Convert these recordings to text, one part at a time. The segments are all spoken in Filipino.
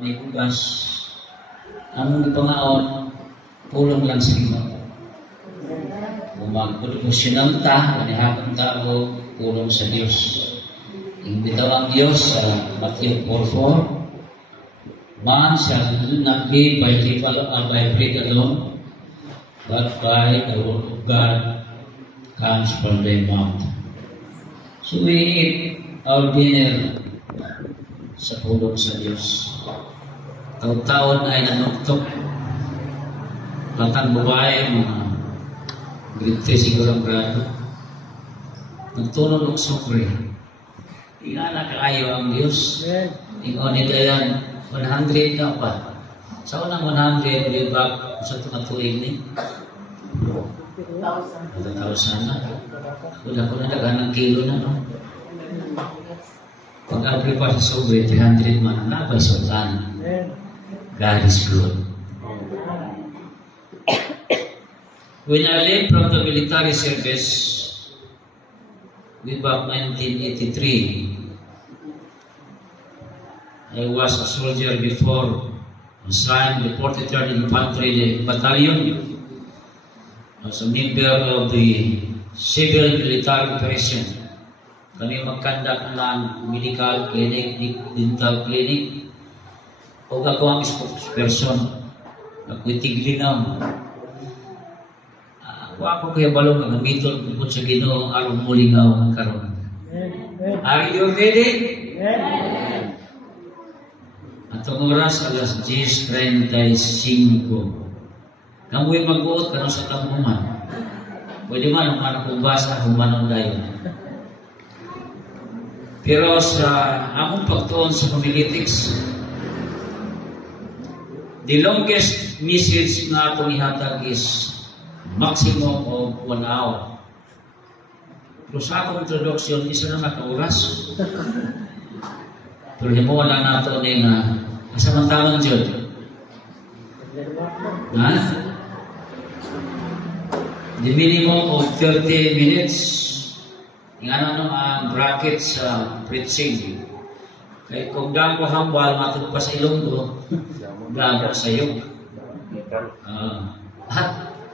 May bugas, ang ipangaon, pulong lang sa Ginoo. Kung mag-professional ta, manihapon ta o pulong sa Diyos. Imbitaw ang Diyos sa Matthew 4:4, man shall not be by bread alone, but by the word of God comes from their mouth. So we eat our dinner sa pulong sa Diyos. Taon-taon ay nanuktok. Latang babae, mga grade 3 siguro ang grado. Nagtunod ng sukre. Ingana kaayo ang Diyos. Ingon nila yan, 100 na pa. Sa unang 100, way back, sa tumatuig ni? 1,000 na. Wala ko na daganang kilo na, no? Pag-abri pa sa sobre, 300 man na, by sultan. God is good. When I left from the military service, way back 1983, I was a soldier before, assigned the 43rd Infantry Battalion. I was a member of the Civil Military Operation. Kami magkandak ng medical clinic, dental clinic. O ako ang spokesperson. Ako'y tiglinaw. Ako kaya balong ang gamiton kung sa Ginoo aron mulingaw ang karon. Are you ready? Atong oras alas 10:35. Kamu'y mag-uot ka sa tampuman. Pwede man ang anak kong basa humanong dayon. Pero sa among pagtuon sa politics, the longest message na atong ihatag is maximum of 1 hour. Pero sa akong introduction, isa na nakauras. Pero himuwa lang nato ni nga asamantalang dyan. Ha? The minimum of 30 minutes. Yung ano ang bracket sa preaching. Kaya kung daan ko hambal, matag pa sa ilong ko, gago sa iyo.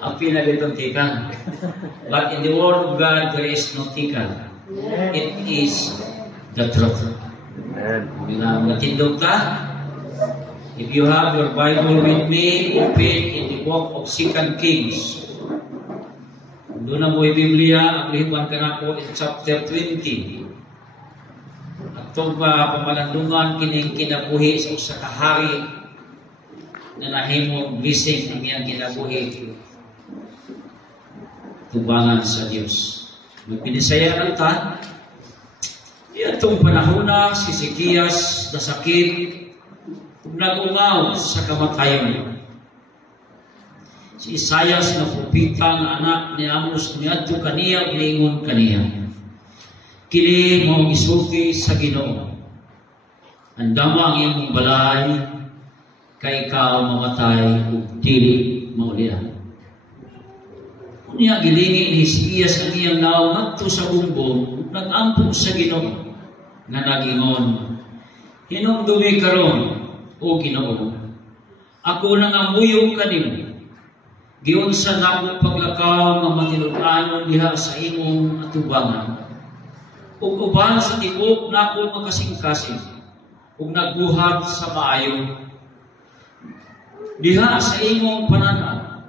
Ang pinagitong tikang. But in the word of God, there is no tikang. It is the truth. Matindog ka? If you have your Bible with me, open in the book of 2 Kings. Doon na mo Biblia, aplihan ka na po in chapter 20. At itong pamalandungan, kining kinabuhi sa usa ka hari na nahimong blessing ang iyang kinabuhi. Tubangan sa Diyos. Magpinisaya lang ta, itong panahon na si Ezekias na sakit, nagungaw sa kamatayon. Si Isaias na propita nga anak ni Amos niadto kaniya giingon kaniya. Kini mo gisulti sa Ginoo. Andama ang iyong balay kay ikaw mamatay ug dili maulian. Unya gilingi ni Isaias ang iyang naong ngadto sa bumbong nag-ampo sa Ginoo nga nagingon. Hinumdumi karon o Ginoo. Ako nang amuyong kanimo. Giyon sa nako paglakaw nga matinud-anon diha sa imong atubangan. Ug uban sa tibok nako makasing-kasing ug nagbuhat sa maayo. Diha sa imong pananaw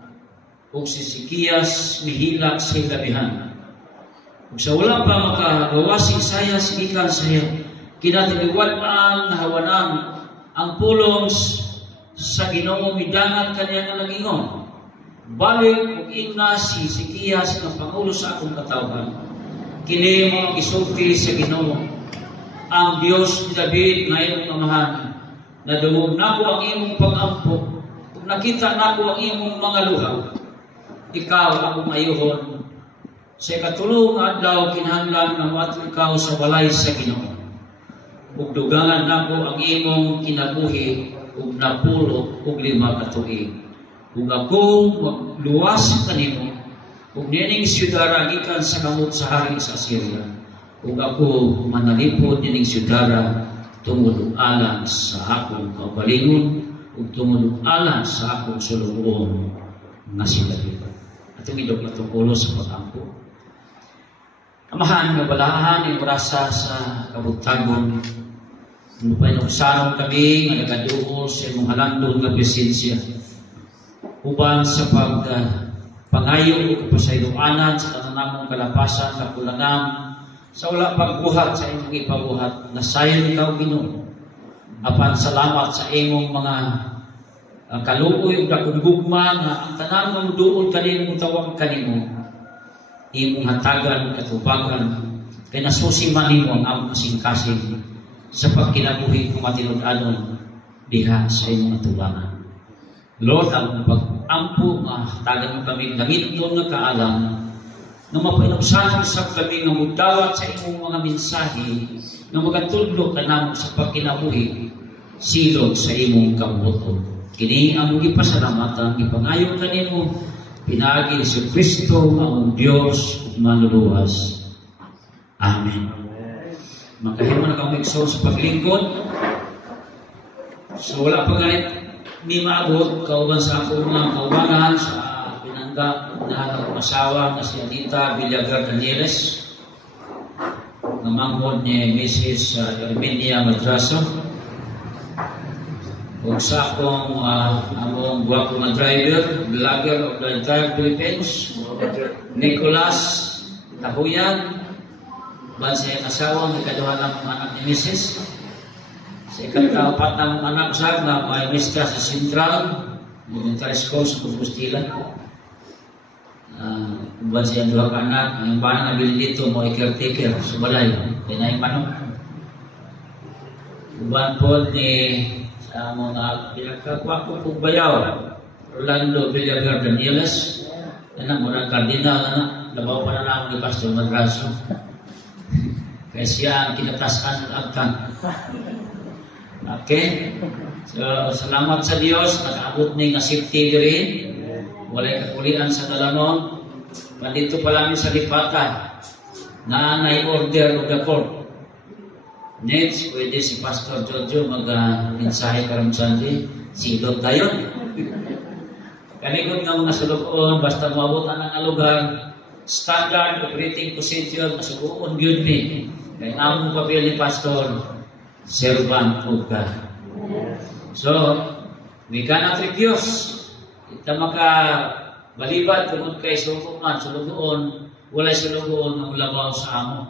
ug si Ezekias mihilak sa gabihan. Ug sa wala pa makagawa si Isaias gikan sa iya, kinatiliwat-an na hawanan ang pulong sa Ginoo midangat kaniya nga nagingon. Balik ug ingna si Ezekias nga pangulo sa akong katawhan. Kini mo gisulti sa Ginoo. Ang Dios ni David nga imong amahan, nadungog nako ang imong pag-ampo, ug nakita nako ang imong mga luha. Ikaw akong ayuhon. Sa ikatulong nga adlaw kinahanglan nga moadto ikaw sa balay sa Ginoo. Ug dugangan nako ang imong kinabuhi ug napulo ug 5 ka tuig. Kung ako magluwas kanimo, kung nining syudara gikan sa kamot sa hari sa Assyria, kung ako manalipod nining syudara tungod alang sa akong kaugalingon ug tungod alang sa akong sulugoon nga sila David. Atong idog na tungkulo sa pag-ampo. Amahan nga balahan ang rasa sa kabutagon. Pinuksanon kami nga nagaduol sa imong halandon nga presensya. Uban sa pangayo o kapasayloanan sa kananamong kalapasan, kakulangan, sa wala pagbuhat sa imong ipabuhat, nasayon ikaw Ginoo. Apan salamat sa imong mga kaluoy ug dakong gugma nga ang tanan nga duol kanimo tawag kanimo. Imong hatagan katubagan kay nasusi man nimo ang among kasing-kasing sa pagkinabuhi kung matinud-anon diha sa imong atubangan. Lord, ang pag-ampo nga hatagan mo kami gamiton nga kaalam na mapinubsahan sa kami nga mudawat sa imong mga mensahe na magatudlo ka namo sa pagkinabuhi silog sa imong kabuton. Kini ang gipasalamatan ipangayo kanimo pinaagi si Kristo ang Dios ug manluluwas. Amen. Makahimo na kami sa paglingkod. So wala pa ganit ni maabot kauban sa ako mga kaubanan sa pinangga na akong asawa na si Anita Villagar Danieles na manghod ni Mrs. Herminia Madraso ug sa akong among guwapo na driver, vlogger of the entire Philippines, Nicolas Tahuyan, ban sa iyang asawa ng ikaduha ng anak ni Mrs. Sa ikataupat ng anak sa na may mista sa Central, Elementary School sa Compostela. Ban sa iyang duha ka anak, ang bana na bilin dito mo i-caretaker sa balay, kaya na yung manok. Uban po ni sa mga pinagkakwa ko bayaw, Orlando Villagar Danieles, na murang kardinal na labaw pa na lang ni Pastor Madraso. Kaya siya ang kinatasan ng agkan. Okay? So, salamat sa Diyos. Nakaabot na yung safety rin. Walay kakulian sa dalanon. Pandito pa lang sa lipatan. Na order of the court. Next, pwede si Pastor Jojo mag-mensahe karong Sunday. Silog tayo. Kanikot nga mga sulukoon, basta mabutan ang lugar, standard operating procedure, masubuon yun ni. Kaya namang papel ni Pastor, servant of God. So, we cannot refuse. Ita makabalibad kung kay sulukoon, sulukoon, walay sulukoon ng labaw sa amo.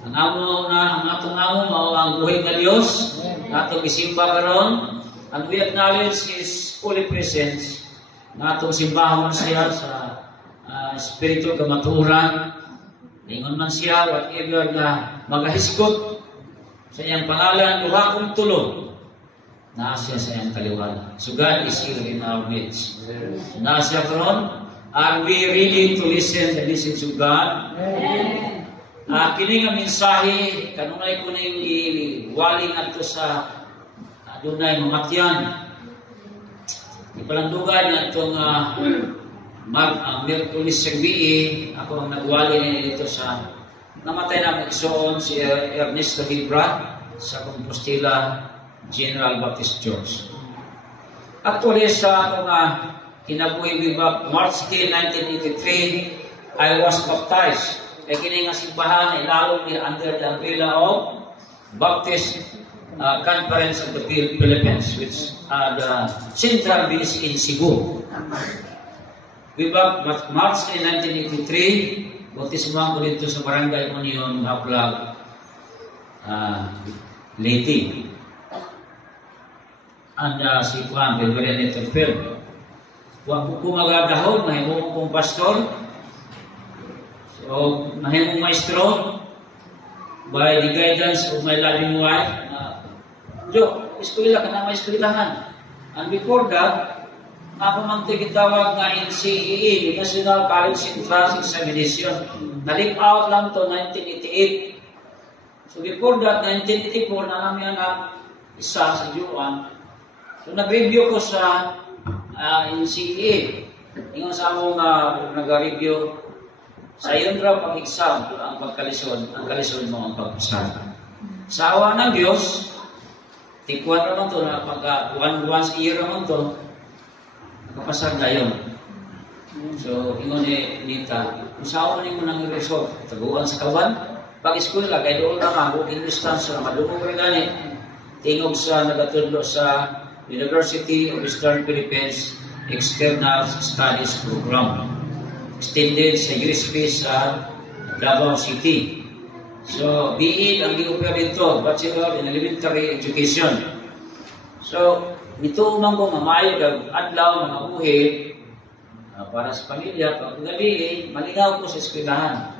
Ang atong amo, mao ang buhay na Diyos, atong isimba karon, and we acknowledge His holy presence, na atong simbahon siya sa spiritual kamaturan, ingon man siya, whatever na magahisgot sa iyang pangalan, duha kong tulong, na siya sa iyang kaliwala. So God is here in our midst. So na siya karon, are we ready to listen and listen to God? Amen. Kini nga mensahe kanunay ko na yung iwaling ato sa adunay mamatyan. Ipalandugan na itong Merkulis Sagbii, ako ang nagwali na dito sa namatay na mag-isoon si Ernesto Gilbra sa Compostela General Baptist Church. Actually, sa akong kinabuhi March 10, 1983, I was baptized. Kaya kini nga simbahan ilalong under the umbrella of Baptist Conference of the Philippines, which the central base in Cebu. We March 10, 1983, bautismo ko dito sa Barangay Union, Haplag, Leyte. And si Juan, Belverian Interfell. Huwag ko magadahon, mahimo kong pastor. So, mahimong maestro, by the guidance of my loving wife, Jo, eskwela ka na maeskwelahan. And before that, ako mang tigitawag nga NCEE, National College Entrance Examination. Na-leak out lang to 1988. So before that, 1984, na namin anak isa sa Juan. So nag-review ko sa NCEE. Ingon sa among nag-review, sa iyon raw pag-exam, ang pagkalisod, ang kalisod mo ang pag-exam. Sa awa ng Diyos, tikuan naman to, na pagka once a year naman to, nakapasag na yun. So, ingon ni Nita, usawa mo ng resort, taguan sa kawan, pag-school ka, kaya doon naman, walking distance na madungog rin gani, tingog sa nagatudlo sa University of Eastern Philippines External Studies Program, extended sa USP sa Davao City. So, BE ang gi-offer dito, Bachelor in Elementary Education. So, nito umang ko mamayo kag adlaw mga uhi para sa pamilya, pag gabi, malinaw ko sa eskwelahan.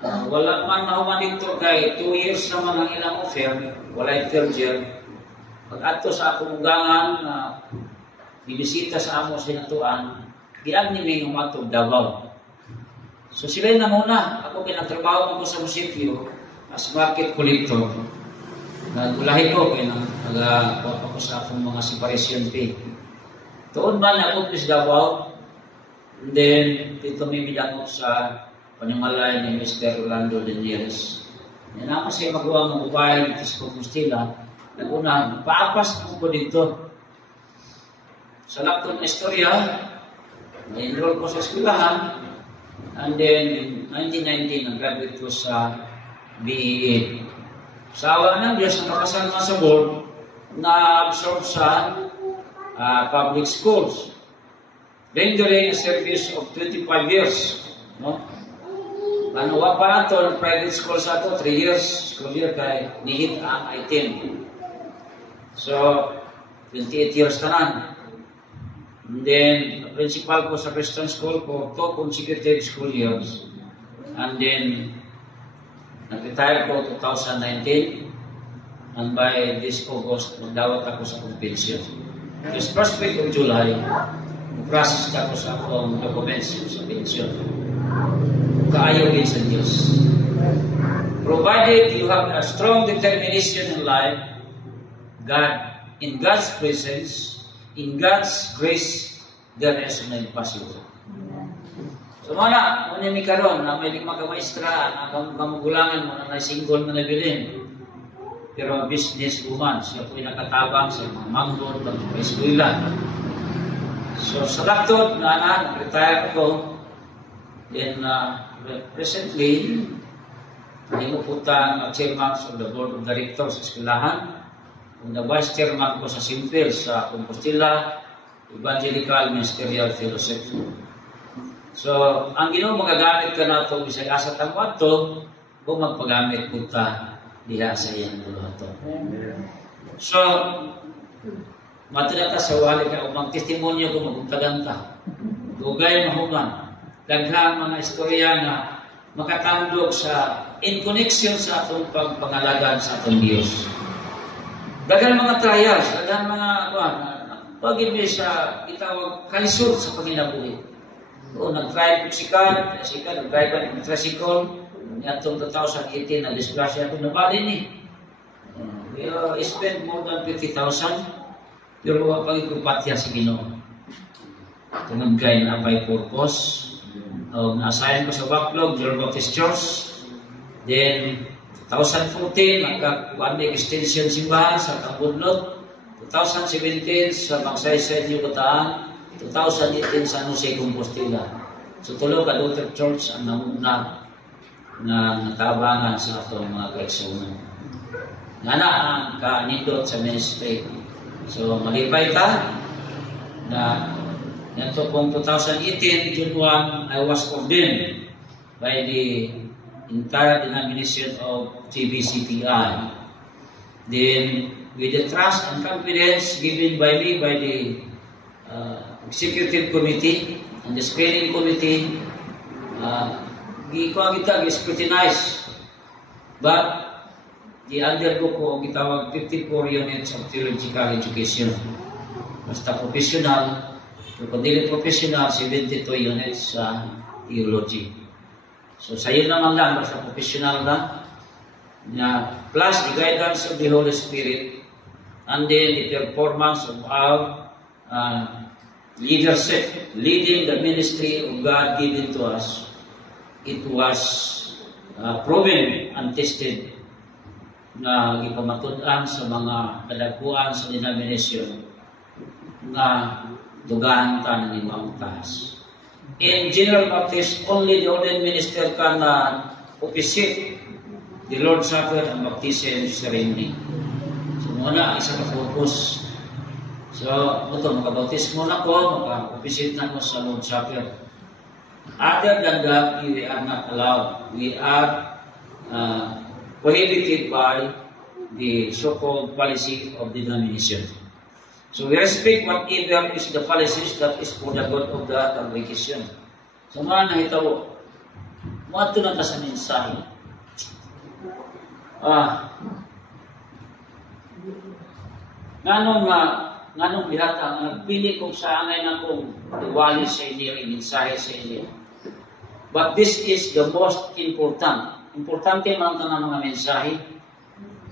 Wala man mahuman dito kay 2 years naman ang ilang offer, wala yung third year. Pag ato sa akong ugangan na bibisita sa amo sa natuan, giag ni may umatog Davao. So sila na muna, ako pinagtrabaho ko sa munisipyo as market collector. Nagulahin ko, nag-kuha ko sa akong mga separation pay. Tuon ba na ako sa Davao, and then dito may bidangok sa panimalay ni Mr. Orlando Daniels. Yan ako siya magawa ng upay dito sa Compostela. Nag-una, paapas ko dito. Sa laktong istorya, na-enroll ko sa eskwelahan, and then in 1919, nag-graduate ko sa BEA. Sa awa ng Diyos, nakasal nga sa board, na-absorb sa public schools, rendering a service of 25 years. No? Ano wa pa ito, ng private school sa ito, 3 years, school year kay nihit ang item. So, 28 years na lang. And then, principal ko sa Christian school ko, 2 consecutive school years. And then, nag-retire ko 2019. And by this August, magdawat ako sa pension. This first week of July, mag-process ako sa akong documents sa pension. Kaayo din sa Diyos. Provided you have a strong determination in life, in God's presence, in God's grace, there is no impossible. So mana, muna mi karon na may lima ka maestra, na kamugulangan mo na single na nabilin. Pero business woman, siya po'y nakatabang sa mga manggod, mga eskwela. So sa laktod na nag-retire ako, then presently, nalimuputan ang chairman of the board of directors sa eskwelahan, kung na vice chairman ko sa Simple sa Compostela Evangelical Ministerial Fellowship. So, ang Ginoo magagamit ka na ito, bisag asa tangwad to, kung magpagamit po ta diha sa iyang dulo ito. So, matinata sa wali ka, umang testimonyo ko magpuntagan ta. Dugay mahuman, daghang mga istorya na makatandog sa in connection sa atong pagpangalagan sa atong Diyos. Daghang mga trials, daghang mga pagin mo sa itawag kalisod sa panginabuhi. O nag-drive ko nag-drive ng tricycle, atong 2018 na disgrasya ako nabali ni. We spent more than 50,000, pero pag-ikupatya sa Ginoo. Tungod kay na by purpose. Na-assign ko sa backlog, John Baptist Church. Then, 2014, nagka-1 extension simbahan sa Kabudlot. 2017 sa Magsaysay, Yucatan. 2018 sa San Jose, Compostela. So, tulo ka Luther Church ang namuna na natabangan sa itong mga kaigsunan. Nga na ang kanindot sa ministry. So, malipay ta na ito pong 2018, June 1, I was ordained by the entire denomination of TBCPI. Then, with the trust and confidence given by me by the executive committee and the screening committee, kita scrutinize, but the undergo ko ang gitawag 54 units of theological education. Basta professional, kung dili professional, 72 units sa theology. So sayo naman lang, basta professional na plus the guidance of the Holy Spirit and then the performance of our leadership, leading the ministry of God given to us. It was proven and tested na gipamatud-an sa mga kadagkuan sa denomination nga dugaan ta ng imong taas. In General Baptist, only the ordained minister can officiate the Lord's Supper and baptism ceremony. So muna, isa ka focus. So, ito, makabautismo na ko, maka-officiate na ko sa Lord's Supper. Other than that, we are not allowed. We are prohibited by the so-called policy of the denomination. So we respect whatever is the policies that is for the good of the congregation. So mga nahitaw, mga ito na ta sa mensahe. Nganong bihata, nagpili kong sa angay na kong tuwali sa inyo, mensahe sa inyo. But this is the most important. Importante man ito ng mga mensahe.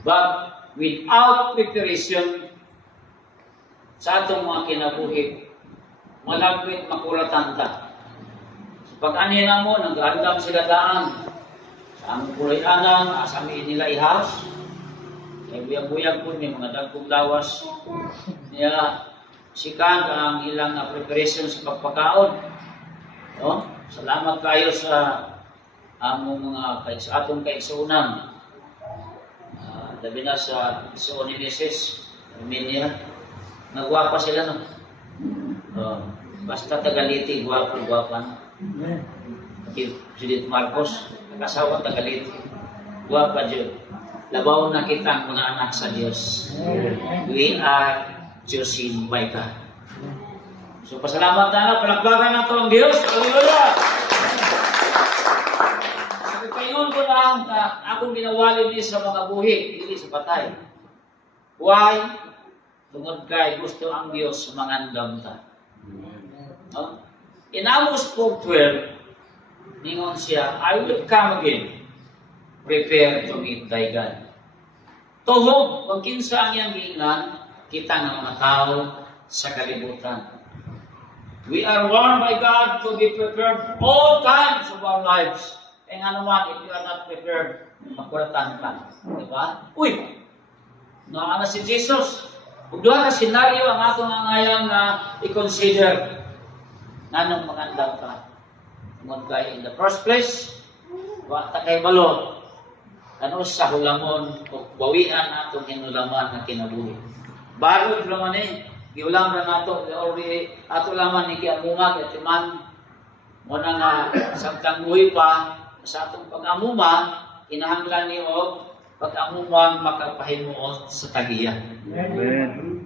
But without preparation, sa atong mga kinabuhi, malapit makulatan ta. Pag anina mo, nag-aandam sila daan. Sa aming pulayanan, sa aming nila i-house. Ay buyag-buyag po, may mga dagkong lawas. Niya, sikan ang ilang preparation sa pagpakaon. No? Salamat kayo sa among mga sa atong kaigsunan. Labi na sa Igsuon ni Jesus, Armenia. Nagwapa sila, no? Basta Tagaliti, gwapa. Judith Marcos, nag-asawa Tagaliti. Gwapa, Jud. Labaw na kita ang mga anak sa Diyos. We are chosen by God. So, pasalamat na, palakbakan na ito ang Diyos. Hallelujah! Pagkaingon ko lang na akong ginawali niya sa mga buhi, hindi sa patay. Why? Tungod kay gusto ang Diyos mangandam ta. No? In Amos 4:12, ningon siya, I will come again, prepare to meet thy God. Tuhog, kung kinsa ang iyang giingan, kita ng mga tao sa kalibutan. We are warned by God to be prepared all times of our lives. E nga naman, if you are not prepared, magkuratan ka. Diba? Uy! Naana si Jesus. Kung doon na senaryo ang atong angayang na i-consider na nang magandang ka. Kaya in the first place, wata kay balo. Ano sa hulamon o bawian atong hinulaman na kinabuhi. Bago laman giulam na nato, ato laman ni kiamunga, katiman, muna nga samtang buhi pa, sa atong pag-amuma, inahanglan ni og pag-amumang makapahimuot sa tagiya. Amen.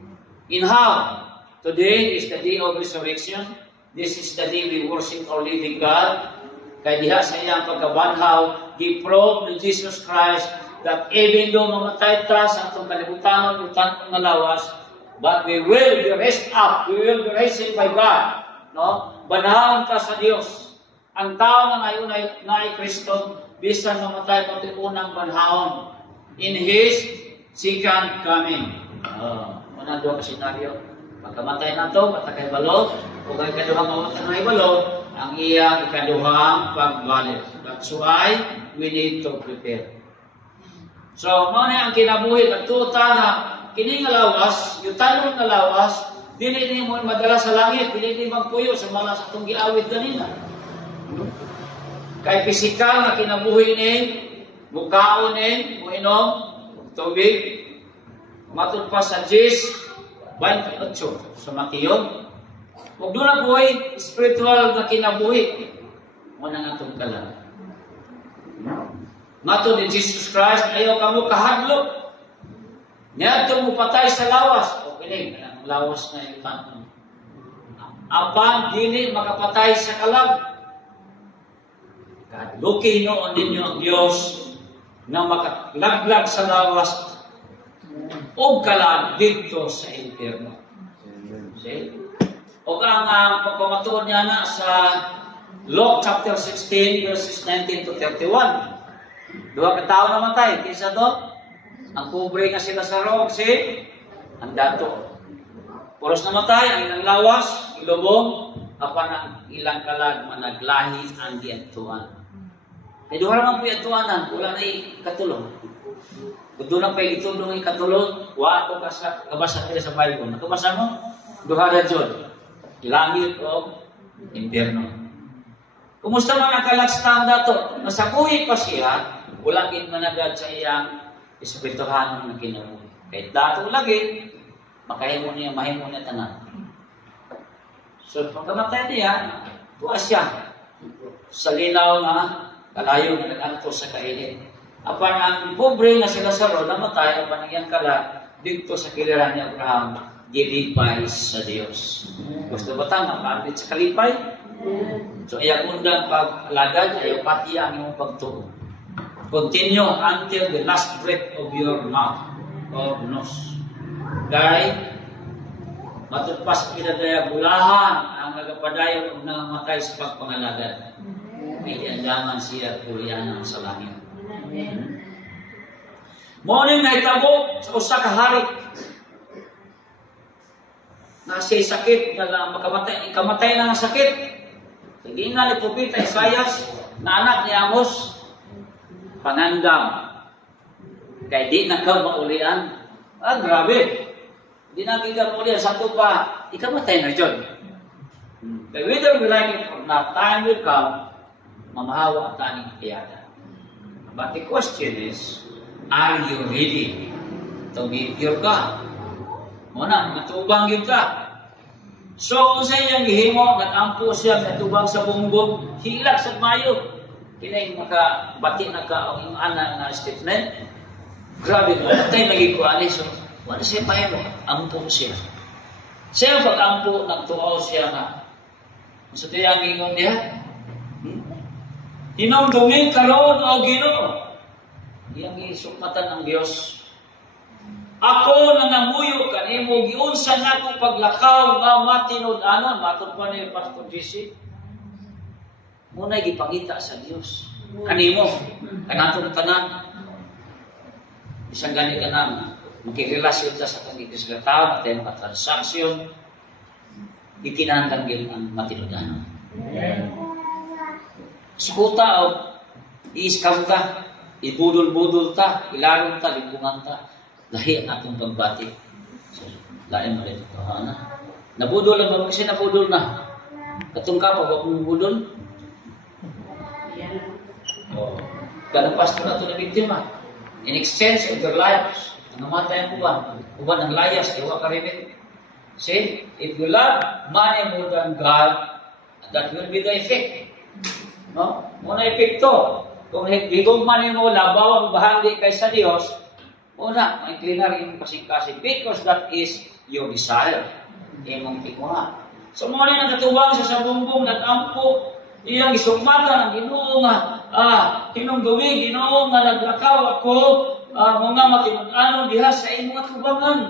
In how? Today is the day of resurrection. This is the day we worship our living God. Kaya diha sa iyang pagkabanhaw, gi-prove ni Jesus Christ that even though mamatay ta sa atong kalibutan ng tanong lawas, but we will be raised up. We will be raised by God. No? Banhaon ka sa Diyos. Ang tao na ngayon ay Kristo, bisan mamatay pati unang banhaon in His second coming. Una doon ka senaryo. Pagkamatay na ito, patakay balo, o kay kaduhang mamatay balo, ang iyang ikaduhang pagbalik. That's why we need to prepare. So, mauna ang kinabuhi, nagtuta na kining lawas, yung tanong na lawas, dili mo madala sa langit, dili magpuyo sa mga sa itong giawit ganina. Kay pisikal na kinabuhi ni, mukaon ni, muinom, tubig, matod pa sa 10:28 sa Mateo. Huwag doon na buhay, spiritual na kinabuhi. Muna nga itong kalang. Matod ni Jesus Christ, ayaw ka mo kahadlok. Ngayon itong patay sa lawas. O piling, ang lawas na yung tanong. Apan, dili makapatay sa kalag. Kadlukin noon ninyo ang Diyos na makalaglag sa lawas o kalag dito sa impyerno. See? O ang pagpamatuon niya na sa Luke chapter 16 verses 19 to 31. Dua ka tao namatay. Kinsa to? Ang pobre nga sila sa roog, ang dato. Puros namatay, ang ilang lawas, ilubong, apan ang ilang kalag managlahi ang diatuan. May duha naman po yung atuanan, wala na katulong. Kung doon ang pailitulong ikatulog, wato ka sa kabasa nila sa Bible. Nakabasa mo? Duhara John. Langit o impyerno. Kumusta man ang kalagstang dato? Nasakuhi pa siya, ulagin managad sa iyang espirituhan ng Ginoo. Kahit dato lagi, makahimo niya, mahimo niya tanan. So, pagkamatay niya, tuwa siya sa linaw na kalayo na nag-anto sa kainit. Apan ang pobre nga si Lazaro, namatay, apan iyang kala, dito sa kiliran ni Abraham, gilipay sa Diyos. Gusto ba tayo mapapit sa kalipay? So, iyang undang pag-alagad, ayaw pati ang iyong pagtuo. Continue until the last breath of your mouth or nose. Dahil, matutpas kinadaya bulahan ang nagapadayon o nangamatay sa pagpangalagad. May andaman siya kulianan sa langit. Morning na itabo sa usa ka hari na siya'y sakit, na ikamatay na ng sakit. Tingnan ni Propeta Isaias na anak ni Amos, pangandam. Kaya di na ka maulian. Grabe. Di na ka maulian. Sakto pa, ikamatay na dyan. But whether we like it or not, time will come, mamahawa ang taning kayada. But the question is, are you ready to meet your God? Muna, matubang yun ka. So, kung sa iyang gihimo, natampo siya, natubang sa bungbong, hilag sa mayo. Kinay makabati na ka ang iyong anak na statement. Grabe ko, matay naging ko, so, wala siya payo, ampo siya. Siya pag-ampo, nagtuaw siya nga. Sa ito yung ingon niya, hinumdungin karoon o Ginoo. Iyang isukmatan ng Diyos. Ako na namuyo kanimo giunsa nako paglakaw nga matinud-anon matud pa ni Pastor JC. Muna gipangita sa Dios kanimo kanatong tanan. Isang gani ka na makirelasyon ta sa kanito sa tao, tayo makatransaksyon, itinandang gyud ang matinud-anon. Sukuta o iiskam ta, ibudol-budol ta, ilarong ta, libungan ta. Lahi ang atong pagbati. So, lain mo rin ito. Nabudol lang ba? Kasi nabudol na. Katong ka pa, huwag mong budol. Ganang pastor na ito na biktima. In exchange of their lives, namatay ang uban ng layas, iwa ka rin. See, if you love money more than God, that will be the effect. No? Muna epekto. Kung higong money mo, labaw ang bahagi kaysa Diyos, una, ma-inclinar yung kasing-kasing because that is your desire. Imong tikuha. So, mga rin nagkatuwang sa bumbong, natampo, iyang isugmatan ang Ginoo nga, tinunggawi, Ginoo nga naglakaw ako, mga matinud-anon diha sa imong atubangan.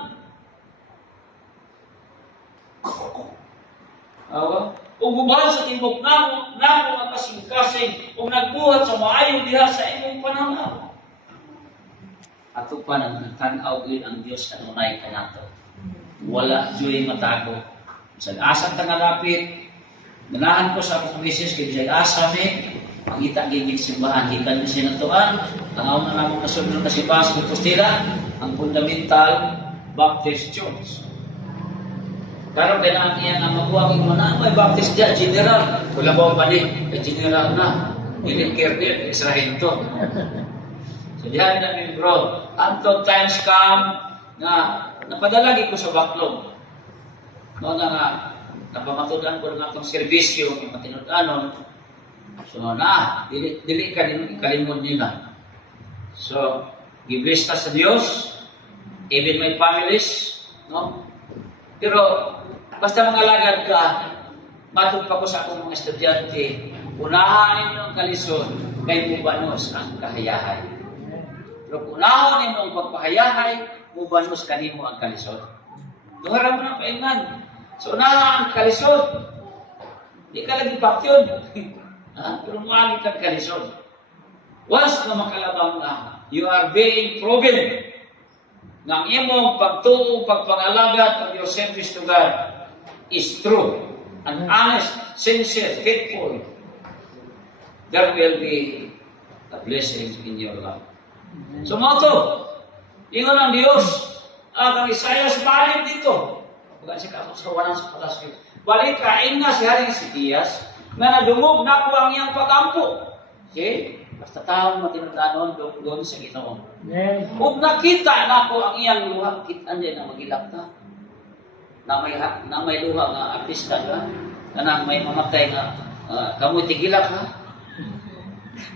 Kung gubahan sa tibok namo ang kasing-kasing, kung nagbuhat sa maayo diha sa imong pananaw. Ato pa nang tanaw gid ang Dios kanunay kanato. Wala joy matago. Sa asang tangalapit, ganahan ko sa akong misis kay bisag asa mi, pangita gid simbahan hikan ni sinatuan, tanaw na namo kasunod na si Pastor Postila, ang fundamental Baptist Church. Karon kailangan niya nga mabuang yung mga may Baptist dyan, general. Wala ba pa ni? General na. Hindi care Israel to. So, diyan na yung bro. Until times come na napadalagi ko sa backlog. Noon na nga, napamatudan ko ng atong servisyo, matinud-anon. So, dili ka din, kalimod nyo na. So, gibless ta sa Diyos, even my families, no? Pero, basta mga lagad ka, matod pa ko sa akong mga estudyante, unahan ninyo ang kalisod, kay mubanos ang kahayahay. Pero kung unahan ninyo ang pagpahayahay, mubanos kanimo ang kalisod. Duhara mo ng paingan. So, unahan ang kalisod. Di ka lagi paktyon. Pero maali kang kalisod. Once na makalabang na, you are being proven ng imong pagtuo, pagpangalagat of your service to God is true and honest, sincere, faithful. There will be a blessing in your life. So, mga to, Ingon ang Dios, ang Isaias balik dito. Bukan si kapos kawanan sa palasyo. Balik ka, ina si Haring Sitiyas, na nadungog na ko ang iyang pag-ampo. See? Basta taon matinadanon doon sa Ginoo. Kung nakita na ko ang iyang luha, kita niya na magilak na. Na may luha nga artista ka, na may mamatay nga kamoy tigilak ha.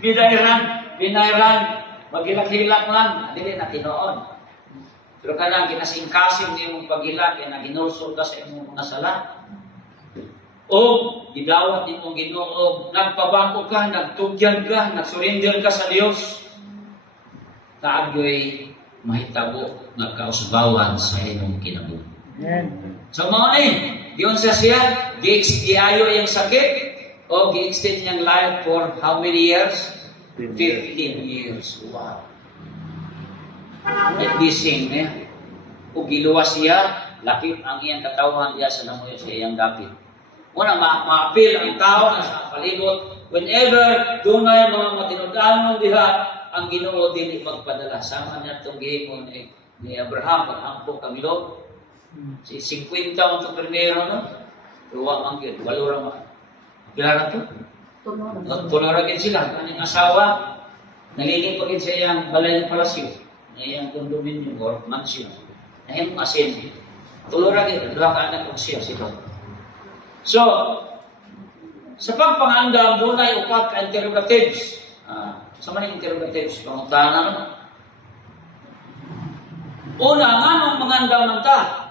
Binayran, magilak-hilak lang, dili na tinoon. Pero kanang ginasingkasing niyo mong pagilak, na ginulsol ka sa imong mga sala. O, gidawat imong Ginoo, nagpabako ka, nagtugyan ka, nagsurrender ka sa Dios. Taagyo'y mahitabo, nagkausbawan sa imong kinabuhi. So mga ni, yun siya, giayo yung sakit, o gi-extend niyang life for how many years? 15 years. Wow. At gising niya. Kung giluwas siya, lakip ang iyang katawan niya sa namuyo sa iyang dapit. Una, ma-appeal ang tao na sa palibot. Whenever doon na yung mga matinudanon diha, ang Ginoo din magpadala. Sama niya itong gihimon ni Abraham, pag-ampo kamilo. Si 50 ang ito primero, no? Tuwa mang yun, walura mga. Pilara to? Tuloragin sila. Kanyang asawa, nalilin pa rin sa iyang balay ng palasyo, na iyang condominium or mansion. Na iyang asin. Tuloragin, dua ka anak kong siya sila. So, sa pagpanganda, muna ay upat ka interrogatives. Sa maning interrogatives, pangutanan. Una, nga nung manganda man ta?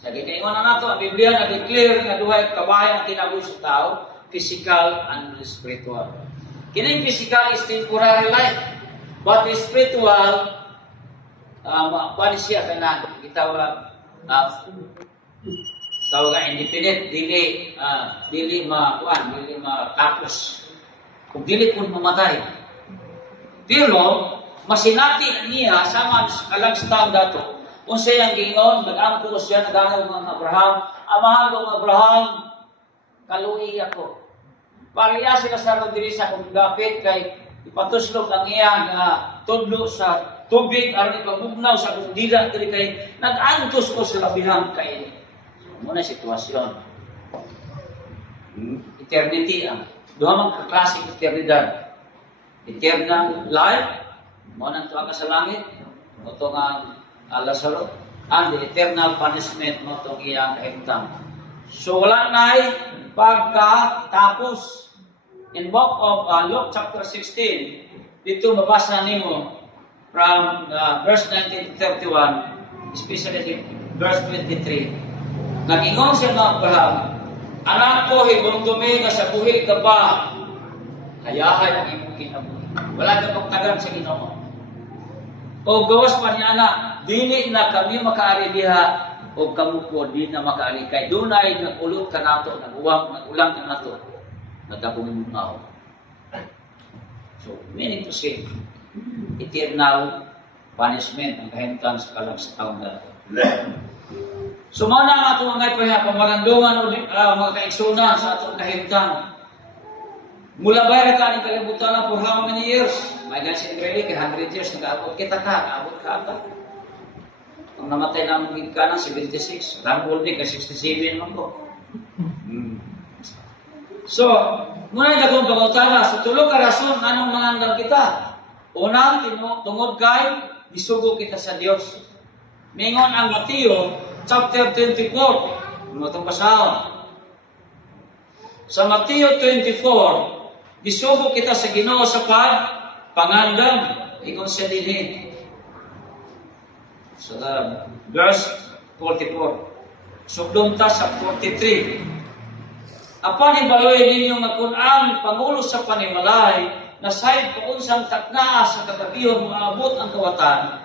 Sa gikaingon na nato, ang Biblia nag-declare na duhay kabayan ang tinabuhi sa tao, physical and spiritual. Kining physical is temporary life, but the spiritual, paano siya ka na itawag, tawag independent, dili matapos. Kung dili po mamatay. Pero, masinati niya, sama kalagstang dato, kung siya ang Gingon, nag-ampo ko siya, nag-ampo ng Abraham, amahan ko ng Abraham, kaluwi ako. Pariya sila sa Rodrisa kung gapit kay ipatuslog ang iyang tudlo sa tubig, aron ipagugnaw sa kundila, kay nag-antos ko sa labihan kay muna sitwasyon. Eternity ang. Doon mga klaseng eternidad. Eternal life, muna tuwa ka sa langit, o itong Lazaro, and the eternal punishment mo itong iyang kahimtang. So wala na'y pagkatapos. In book of Luke chapter 16, dito mabasa nimo from verse 19 to 31, especially verse 23. Nag-ingon siya ng Abraham, anak ko, hibong-dumi nga sa buhi ka ba? Hayahay ang imong kinabuhi. Wala ka pagtagang sa Ginoo. O gawas pa niya na, dili na kami makaari diha, o kamu po di na makaari kay. Doon ay nag-ulot ka nato, nag-ulang ka nato, nagkabungin mo. So, meaning to say, eternal punishment ang kahimtang sa kalagstang na. So, mga na nga ito mga pamarandungan o mga kaigsunan sa atong kahimtang. Mula bayar ka ni kalibutan for how many years? May gansin really, kay 100 years, nag-aabot kita ka, nag-aabot ka ata. Ang namatay ng ka ng 76, Rambol din, kay 67 naman ko. So, muna yung dagong pangutana, sa tulog ka rason, anong mangandang kita? Unang, tungod kay, isugo kita sa Diyos. Mingon ang Mateo, chapter 24, mo itong basahon. Sa Mateo 24, isugo kita sa Ginoo sa pangandam, ikon siya dinhin. So, verse 44. Sugdong ta sa 43. Apan ibaloy ninyo nga kung ang pangulo sa panimalay na sahid kung unsang taknaa sa kagabihon maabot ang kawatan,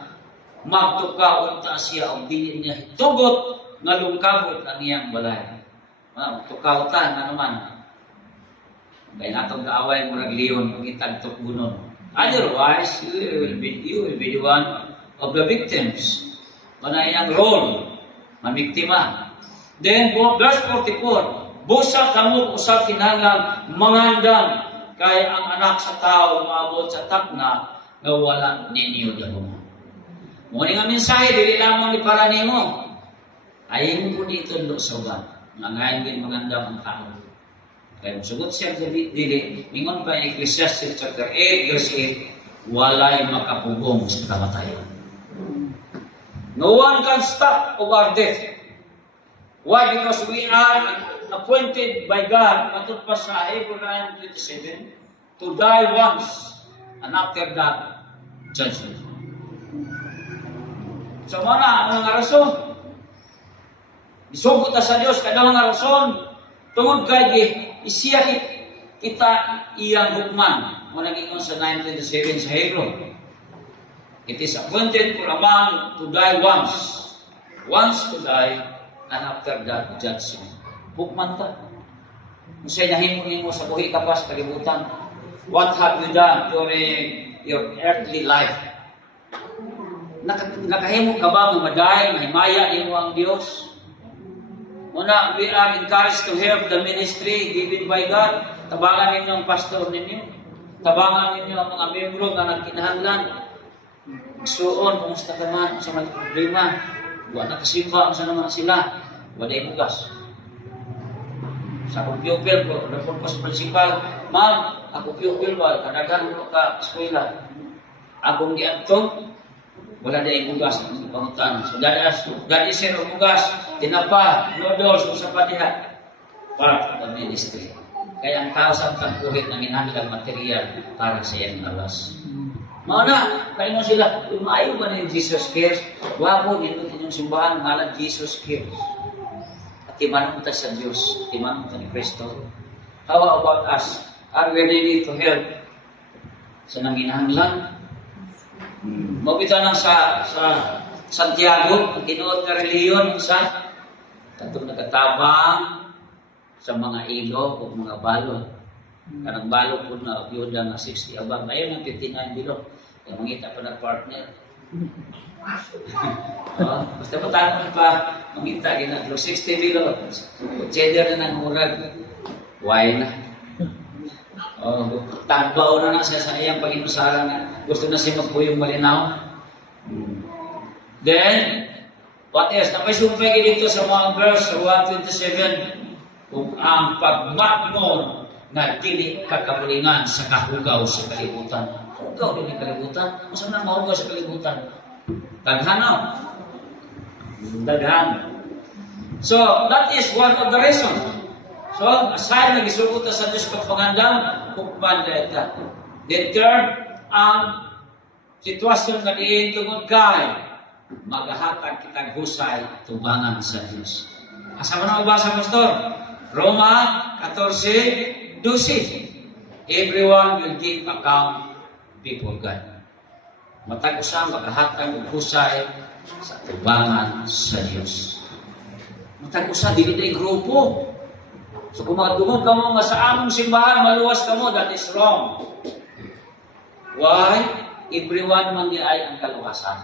magtukaon ta siya o dili niya hitugot nga lungkabot ang iyang balay. Magtukaw ta nga naman. Kaya natong kaaway mo nagliyon kung itagtok gunon. Otherwise, you will be the one of the victims. Manay ang role, mamiktima. Then, verse 44, busa kamo usab kinahanglan mangandam kay ang anak sa tao maabot sa takna nga wala ninyo dahon. Muna nga mensahe, dili lamang ni para nimo. Ayaw mo po dito sa uban. Nangayon din magandang ang tao. Kaya sugot siya dili, mingon pa yung Ecclesiastes chapter 8, verse 8, walay makapugong sa kamatayan. No one can stop our death. Why? Because we are appointed by God, matut pa sa Hebrews 9:27, to die once, and after that, judgment. So, mana, ang mga rason? Isugot na sa Diyos, kada mga rason, tungod kay isiya kita iyang hukman. Muna naging sa 9:27 sa Hebrew. It is appointed for a man to die once to die, and after that, judgment. Hukman ta. Kung sa'yo nahimo sa buhi ka pa sa kalibutan, what have you done during your earthly life? Nakahimo ka ba ng maday, mahimaya imo ang Diyos? Una, we are encouraged to help the ministry given by God. Tabangan ninyo ang pastor ninyo. Tabangan ninyo ang mga membro na nagkinahanglan. Suon, kumusta ka man sa mga problema. Buwan na kasimba ang sa naman sila. Wala yung bugas. Sa akong pupil ko, report ko sa principal, ma'am, ako pupil ba, kadagan mo ka eskwela. Akong giadto, wala na yung bugas ng pangutan. So, dati sir, ang bugas, tinapa, noodles, sa patiha, para sa ministry. Kaya ang tao sa pagkuhit ng inahanggang material para sa iyang alas. Mauna, kaya mo sila, umayo ba na yung Jesus cares? Wabo, nilutin yung simbahan, ngalan Jesus cares. Timanong ta sa Diyos, timanong ta ni Kristo. How about us? Are we ready to help sa nanginahanglan? Mabita na sa Santiago, ang tinuod na reliyon sa katong nakatabang sa mga ilo o mga balon. Kanang balon po na byuda na 60 abang. Ngayon ang 59 bilo. Kaya mangita pa na partner. Basta patanong pa, mamita, ginaglo 60 bilo. Cheddar na ng murag. Why na? Tagbaw na siya sa iyang pag-inusaran na gusto na siya magpuyong malinaw. Then, what else? Napasumpay dito sa mga verse 127 kung ang pagmagno na dili kakabulingan sa kahugaw sa kalibutan. Hugaw din yung kalibutan. Masa na mahugaw sa kalibutan? Daghana. So, that is one of the reasons. So, aside nag-isugot sa Diyos pagpangandam, hukman dahil ka. Then third, ang sitwasyon na diin tungod kay maghahatag kitang husay tubangan sa Diyos. Asa mo na mabasa, Pastor? Roma 14:12. Everyone will give account before God. Matag usa maghahatag og husay sa tubangan sa Diyos. Matag usa dili day grupo. So kung makadungog ka mo nga sa among simbahan, maluwas ka mo, that is wrong. Why? Everyone man di ay ang kaluwasan.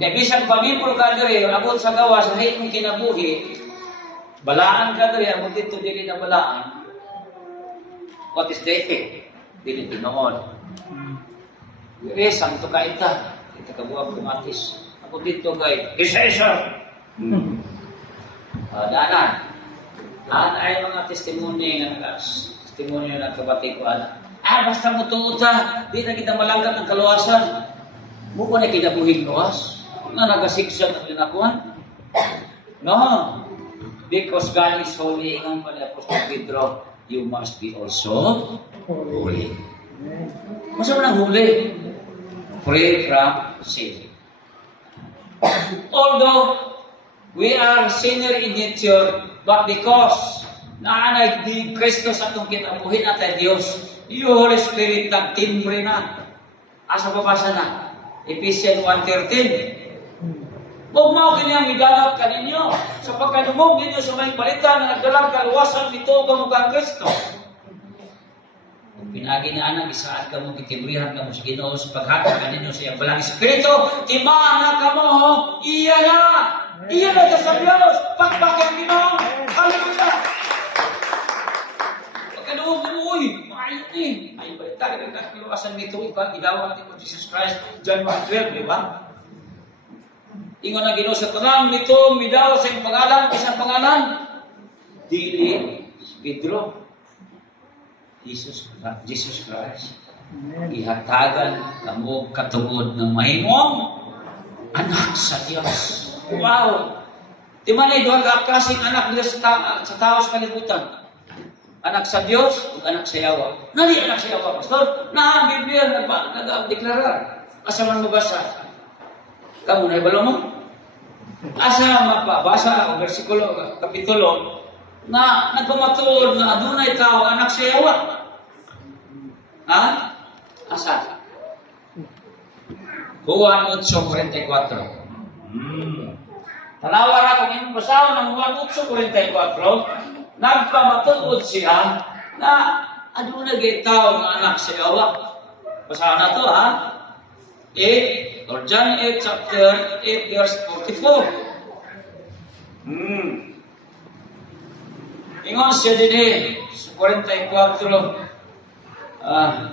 Kaya bisan pamimpro ka diri, abot sa gawas, sa hit mong kinabuhi, balaan ka diri, abot dito dili na balaan. What is the effect? Dili tinoon. Resang to ka ita. Ita ka buwag kumatis. Abot dito kay, isa-isa. Daanan. Ay mga testimony na kabati ko basta mo tuuta, di na kita malangkat ng kaluwasan. Mukha na kinabuhing luwas. Na nagasiksa na pinakuan. No. Because God is holy, ingang pala Apostol Pedro, you must be also holy. Masa mo nang huli? Free from sin. Although we are sinner in nature, but because naanay di Kristo sa atong kinabuhin at Diyos, yung Holy Spirit nagtimbre na. Asa babasa na? Ephesians 1:13. Huwag mo kanyang midalat ka ninyo sa pagkanumog ninyo sa may balita na nagdalang kaluwasan nito o kamugang Kristo. Kung pinagi na anak, isaad ka mo, kitimbrihan ka mo sa Ginoo sa paghatag ka ninyo sa iyang balang Espiritu, timana ka mo, iya na! Iya na ka sa Diyos! Pagpakang Ginoo! Hallelujah! Pagkanuog mo, uy! Makayot eh! Ay, balita ka ng kaluwasan nito, iba, ginawa natin mo Jesus Christ, John 1:12, di ba? Ingon ang Ginoo sa tanang nito, midaw sa iyong pangalan, isang pangalan, dili Pedro. Jesus Christ. Ihatagan kamo katungod ng mahimong anak sa Dios. Wow! Di man ay doon kasing anak nila sa tao sa kalibutan. Anak sa Diyos o anak sa yawa. Nali anak sa yawa, pastor? Na, Biblia, nag-deklarar. Asa man mabasa? Kamu na ibalo mo? Asa mapabasa o versikulo, kapitulo, na nagpamatuod na adunay tao anak sa yawa. Ha? Asa? Juan 8:44. Tanawa ra kung imong basaon ng Juan 8:44, nagpamatuod siya na adunay gay tao nga anak sa yawa. Basahan na to, ha? Or John 8, chapter 8, verse 44. Ingon siya din sa 44.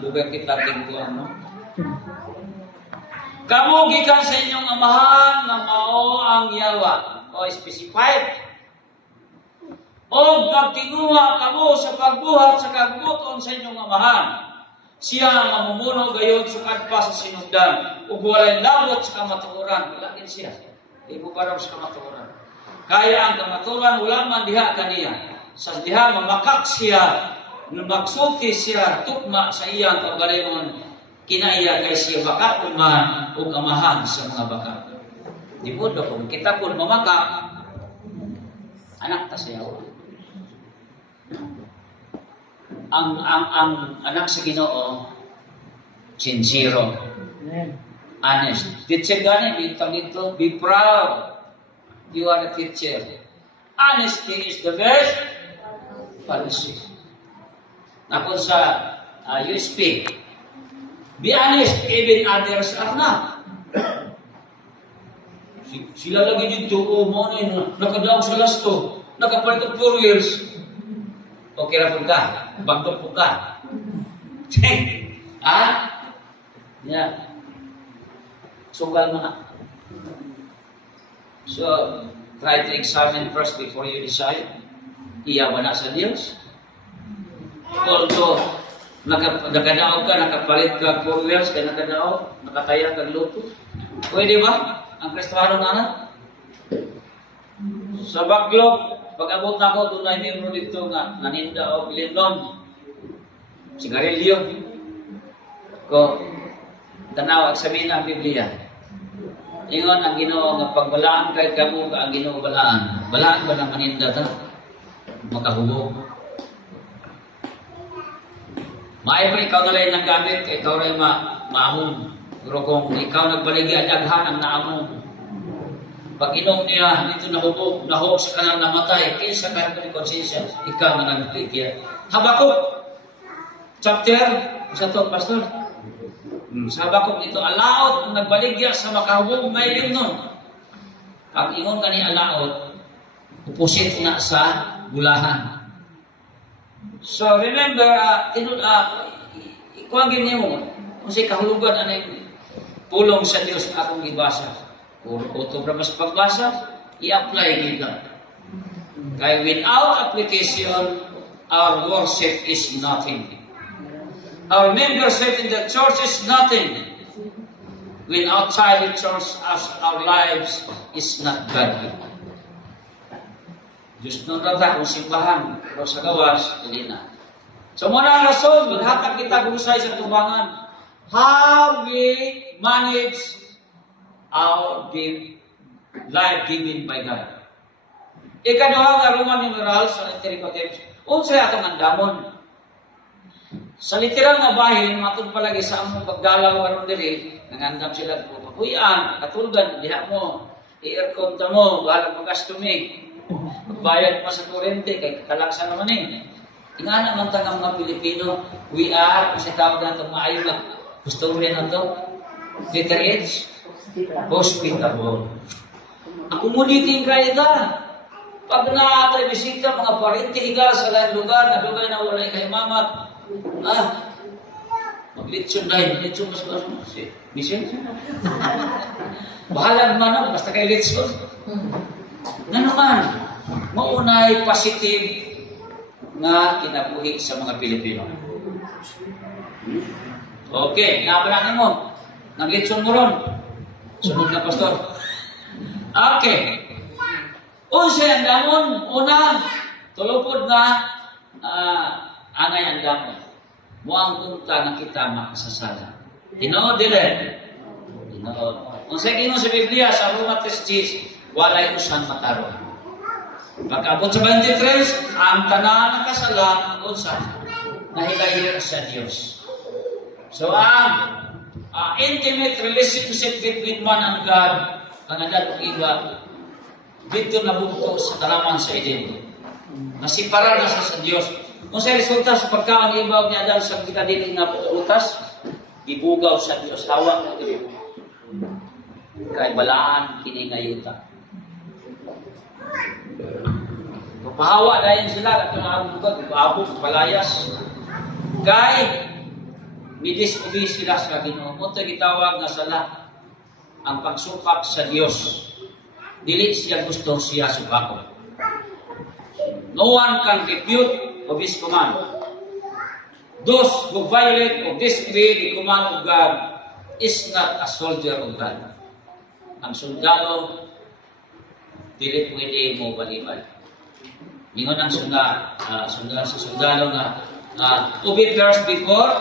Dugang kita tingguan, no? Kamu gikan sa inyong amahan na mao ang yawa. O specified. O nagtinguha kamo sa pagbuhat sa kagbuton sa inyong amahan. Siya ang mamumuno gayon sa kadpa sa sinugdan. Ug walay labot sa kamatuoran. Ilakin siya. Ibu parang sa kamatuoran. Kaya ang kamatuoran wala man diha kaniya. Sa diha mamakak siya. Nagsulti siya tukma sa iyang kaugalingon. Kinaiya kay siya baka man o kamahan sa mga baka. Di po kung kita po mamaka, anak ta siya. Ang anak sa Ginoo, sincere, honest. Teacher gani, bitang ito, be proud. You are a teacher. Honesty is the best policy. Nakon sa you speak. Be honest, even others are not. Sila lagi dito, mo na nakadaog sa lasto, nakapalit of 4 years. Okay ra po ka, bagtong po ka. Yeah. Sugal mo na. So, try to examine first before you decide. Iya ba na sa Diyos? Although, nakadaog ka, nakapalit ka 4 years, kaya nakadaog, nakataya ka luto. Pwede ba? Ang Kristiyano na? Sa backlog, pag-abot na ako, doon na hindi mo dito nga, naninda o pilindon. Sigarilyo. Ko, tanaw, sabihin ang Biblia. Ingon ang Ginoo nga pagbalaan kahit kamo ka ang Ginoo balaan. Balaan ba ng maninda ta? Makahubog. Maayo pa ikaw na lang naggamit, ikaw rin maamon. Pero kung ikaw nagbaligyan, aghan ang naamon. Pag inom niya, dito nahubog sa kanang namatay, kaysa karito ni konsensya, ikaw na nagbaligyan. Habakuk, chapter, sa to, pastor. Sa Habakuk ito, alaot, nagbaligya sa makahubog, may nun. Pag ingon ka ni alaot, opposite na sa bulahan. So remember, ikuagin niyo mo, kung si kahulugan anay pulong sa Diyos na akong ibasa. Kung ito para mas pagbasa, i-apply nito. Kaya without application, our worship is nothing. Our membership in the church is nothing. When outside the church, our lives is not godly. Diyos nung rata kung simbahan, pero sa gawas, hindi na. So muna ang rason, maghatag kita gusay sa tubangan. How we manage our life given by God. Ikaduha nga Roman numeral sa interrogatives. Unsay atong andamon. Sa literal nga bahin, matod palagi sa among pagdalaw aron diri, nangandam sila po pakuyan, katulgan, diha mo, i-aircon ta mo, bahala mag-gastumig. Magbayad pa sa kurente, kay katalaksan naman Ingana man tangang mga Pilipino, we are, kung sa tawag na itong maayo gusto rin na ito, letter H, hospitable. Ang community kaya ita, pag na ito'y bisita, mga parinti ka sa lahat lugar, na wala kayo mamat, Litson dahil, litson mas Michelle. Bahala naman, basta kay litson. Nga naman, maunay positive nga kinabuhi sa mga Pilipino. Okay, nabalangin mo. Nag-litson mo ron. Sunod na, Pastor. Okay. Unsay ang damon? Una, tulupod na angay ang damon. Muang punta na kita makasasala. Tinood din. Tinood. Kung sa ino sa Biblia, sa Roma 3:10, walay usan mataron. Pagkaabot sa 23, ang tanan ng kasalan, usan, nahilahir sa Diyos. So, intimate relationship between man and God, ang nadatong iba, dito nabugto sa kalaman sa Eden. Nasipara na sa Diyos. Kung sa resulta sa pagkaang ibaw niya dahil sa kita din nga patutas, ibugaw sa Diyos, hawak na dito. Kay balaan, kiningayuta. Pahawa dahil sila, at yung abog, palayas. Kay, nidisobey sila sa Ginoo. Ito gitawag na sala, ang pagsupak sa Diyos. Dili siya gusto siya subako. No one can refute of His command. Those who violate or disobey the command of God is not a soldier of God. Ang sundalo, dili pwede mo balibad. Ingon ang sundalo nga, ubi first before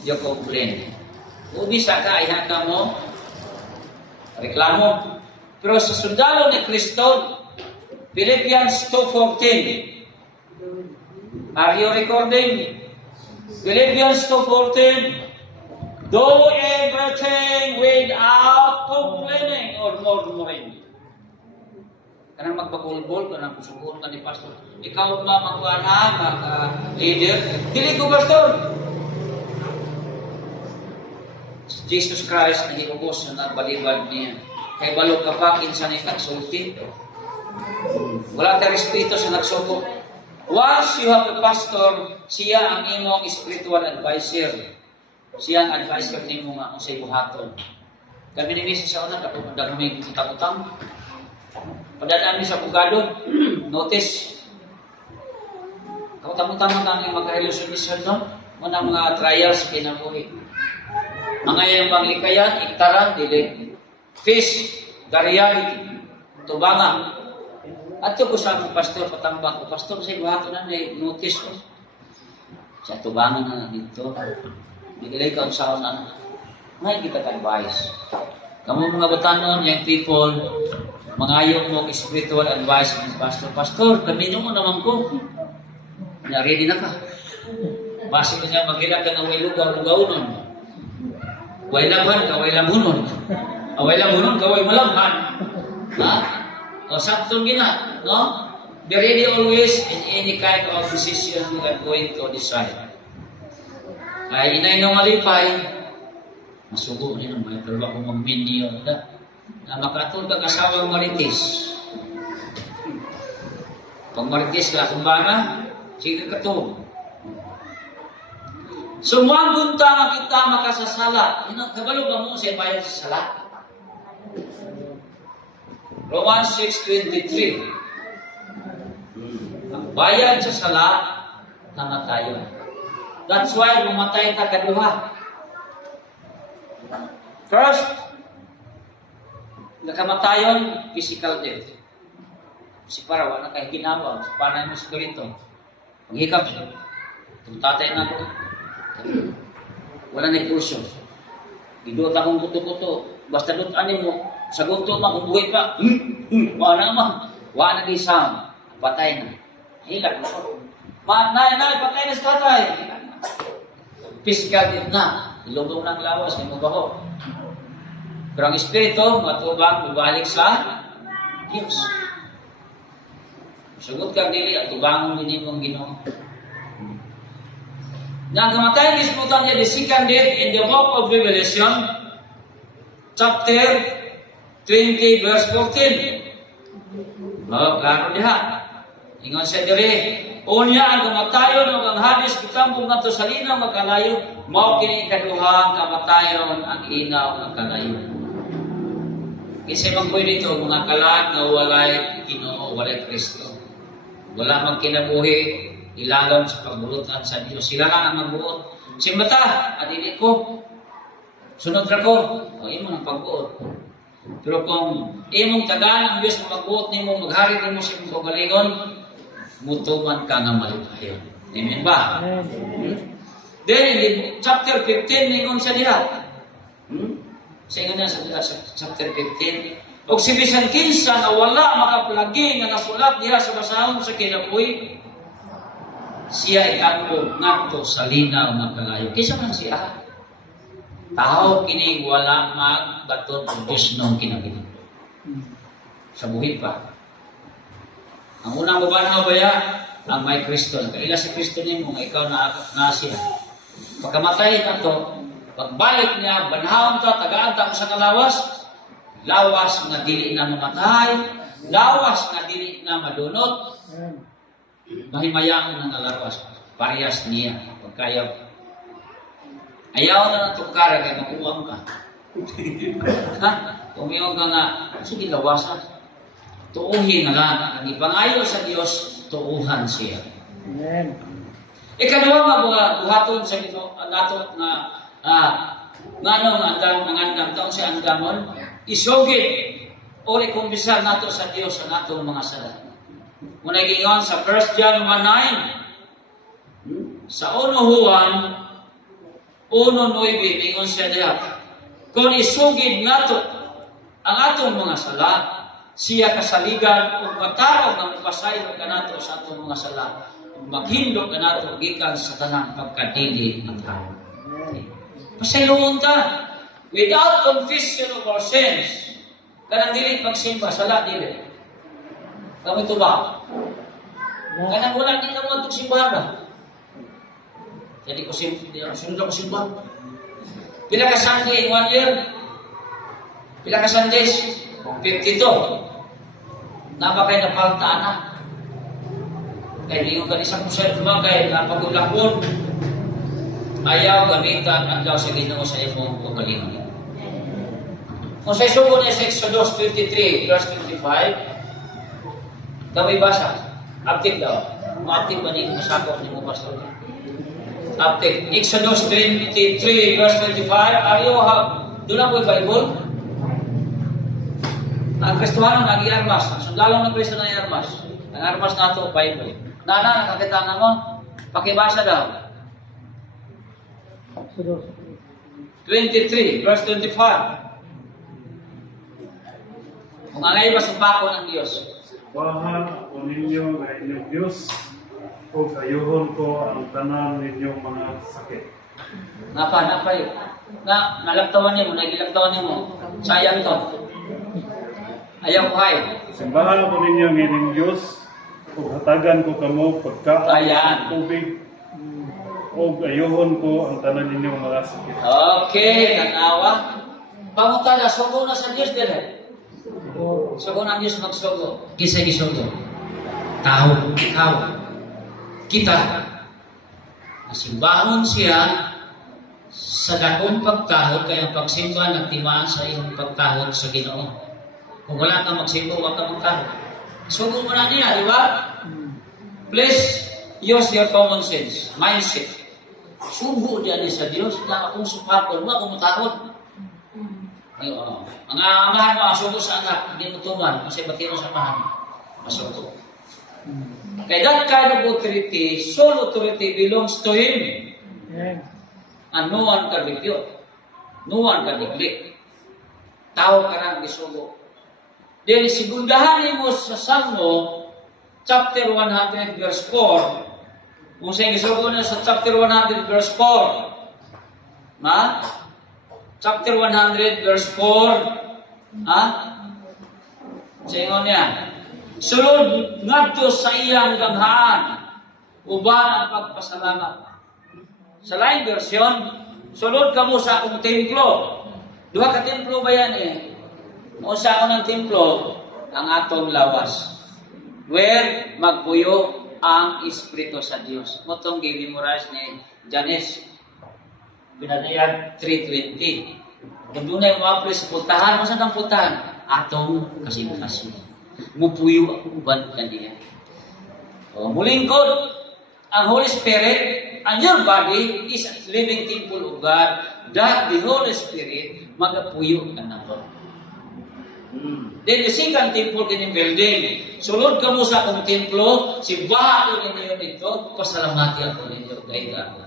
you complain. Ubi sa kaihan ka mo, reklamo. Pero sa sundalo ni Kristo, Philippians 2:14. Are you recording? Philippians 2:14. Do everything without complaining or murmuring. Kanang magpabulbol, kanang kusugon ka ni Pastor. Ikaw magkuhanan, mag-leader. Dili ko, Pastor. Jesus Christ, nag-iubos na nagbalibad niya. Kay balog kapakin sa nikat, sulti. Wala tayo respeto sa nagsuko. Once you have a pastor, siya ang imong spiritual advisor. Siya ang advisor ni mo nga kung sa ibuhaton. Kami ni Mrs. sa una, kapag kami utang-utang. Pagdadaan sa pugado, notice. Kapag-utang na ang mag-relusyonisyon, no? Muna mga trials kinabuhi. Mga yung panglikayan, iktaran, dili. Fish, the reality, tubangan. At ito ko sa akong pastor, patambak ko, Pastor, sa ibahato na notice ko. Sa tubangan na dito. Bigilay ka sa na. Ngayon kita advice. Kamu mga batanon, young people, mga ayaw mo spiritual advice ng Pastor. Pastor, kamino mo naman ko. Na-ready na ka. Basi ko niya magkila ka na way lugaw-lugaw nun. Way laban, kaway lamunon. Away lamunon, kaway malamhan. Ha? O saktong gina, no? Be ready always in any kind of decision you are going to decide. Ay inay nang malipay, masugo niya naman, pero ako mag-minion na makatulog ka kasawang marites. Pag marites ka, kumbana, sige katulog. Sumuang bunta nga kita makasasala. Kabalo ba mo siya bayad sa sala? Romans 6:23. Ang bayad sa sala, namatayon. That's why mamatay ka kaduha. First, nakamatayon, physical death. Si para wala kay ginawa, si panay mo si Korinto. Maghikap siya. Tumatay na ito. Wala na kurso. Iduot akong kuto-kuto. Basta doon mo, sagot to makubuhay pa. Wala naman. Wala na isang. Patay na. Hikat na. Nay, patay na sa patay. Physical death na. Ilugong ng lawas. Hindi mo ba ko? Pero ang espiritu, matubang, bubalik sa Diyos. Sagot ka dili at tubangon din mong Ginoo. Nang kamatay ni Sputan niya, the second death in the book of Revelation, chapter 20, verse 14. Klaro diha. Ingon sa diri, unya ang kamatayon ug ang Hades gitambong ngadto sa linaw nga kalayo, mao kini ikaduha ang kamatayon ang inaw nga kalayo. Kasi magpoy dito mga kalaan nga walay Ginoo, walay Kristo. Wala man kinabuhi ilalom sa pagbulutan sa Dios. Sila lang ang magbuot. Simbata, adili ko. Sunod ra ko. O imo nang pagbuot. Pero kung imong tagaan ang Dios na magbuot nimo, maghari nimo sa imong kagalingon, mutuman ka nga malighayon. Amen ba? Then in chapter 15 ningon sa diha. Sa ingon na sa chapter 15, og si bisan kinsa na wala makapalagi nga nasulat diha sa basahon sa kinabuhi, siya ikadto ngadto sa linaw nga kalayo. Kinsa man siya? Tao kini wala magbaton og Dios nung kinabuhi. Sa buhit pa. Ang unang mabanaw baya ang may Kristo. Kaila si Kristo nimo nga ikaw na siya. Pagkamatay na to, pagbalik niya, banahon ta, tagaan ta sa kalawas, lawas nga dili na mamatay, lawas nga dili na madunot, mahimayaan ng alawas, parehas niya, pagkayaw. Ayaw na natungkara kaya makuwang ka. Ha? Tumiyaw ka nga, sige lawasan. Tuuhin na lang, ang ipangayo sa Diyos, tuuhan siya. Amen. Ikaduha nga buhaton sa ito, nato nga ngano nga andam taon si andamon isugid o ikumbisar nato sa Dios sa nato mga sala. Muna gingon sa 1 John 1:9 sa 1 Juan 1:9 ingon siya diha, kung isugid nato ang atong mga sala, siya kasaligan ug matarog nga mapasaylo kanato sa atong mga sala, maghindog kanato gikan sa tanang pagkadili ng tao. Pasayloon ta. Without confession of our sins, kanang dili pagsimba, sala dili. Kami ito ba? Kanang wala din naman itong simbahan. Jadi ko sunod ako simba. Pila ka Sunday in 1 year? Pila ka Sundays? 52. Napakay na paltaan na. Kaya liyon ka isang kusay kumagay na pagulakon. Ayaw gamitan ang daw sa Ginoo sa imong kagalingon. Kung sa isugo niya sa Exodus 23, verse 25, kami basa, active daw. Active ba niyo masakop ni mo pastor? Active. Exodus 23, verse 25, are you doon na po yung Bible? Ang Kristohano nag-iarmas. Ang sundalong ng Kristo nag-iarmas. Ang armas na ito, Bible. Nana, nakakita na mo? Pakibasa daw. 23, verse 25. Kung angay ba sumpako ng Diyos? Bahan ako ninyo na inyong Diyos, o ayuhon ko ang tanan ninyong mga sakit. Napay. Nalagtawan niyo, nagilagtawan niyo. Sayang to. Ayaw ko hay. Simbahan ako ninyo ang inyong Diyos, o hatagan ko kamo pagkaan, tubig, o ayuhon ko ang tanan ninyong mga sakit. Okay, tanawa. Pangutala, sugo na sa Diyos din. Sugo na ang Diyos magsugo. Kisa gisugo. Tao. Kita. Nasimbahon siya sa dakong pagkahod, kaya pagsimba nagtimaan sa iyong pagkahod sa Ginoo. Kung wala kang magsimba, huwag kang magkahod. Sugo mo na niya, di ba? Please use your common sense, mindset. Sugo diyan sa Diyos na akong supapon mo, akong matahod. Mga amahan mo, sugo sa anak, hindi mo tuman, kasi bati mo sa amahan. Masugo. Kaya that kind of authority, sole authority belongs to Him. And no one can refute. No one can neglect. Tao ka lang isugo. Then, sigundahan mo sa Salmo, chapter 100, verse 4, kung sa'yo isugo na sa chapter 100, verse 4, ha? Chapter 100, verse 4, ha? Sa'yo niya, sulod ngadto sa iyang gamhaan, uban ang pagpasalamat. Sa lain version, sulod ka mo sa akong templo. Duha ka templo ba yan eh? O sa ako ng templo, ang atong lawas. where magpuyo ang Espiritu sa Dios. Motong gi-memorize ni Janice. Binadayag 3:20. Kung doon ay mga sa putahan, masan ang putahan? Atong kasing-kasing. Mupuyo ang uban kandiya. O, mulingkod, ang Holy Spirit, and your body is a living temple of God, that the Holy Spirit magapuyo ka na po. Then the second temple din yung building. Sulod ka mo sa akong templo, si bago ninyo nito, pasalamati ako ninyo kay God.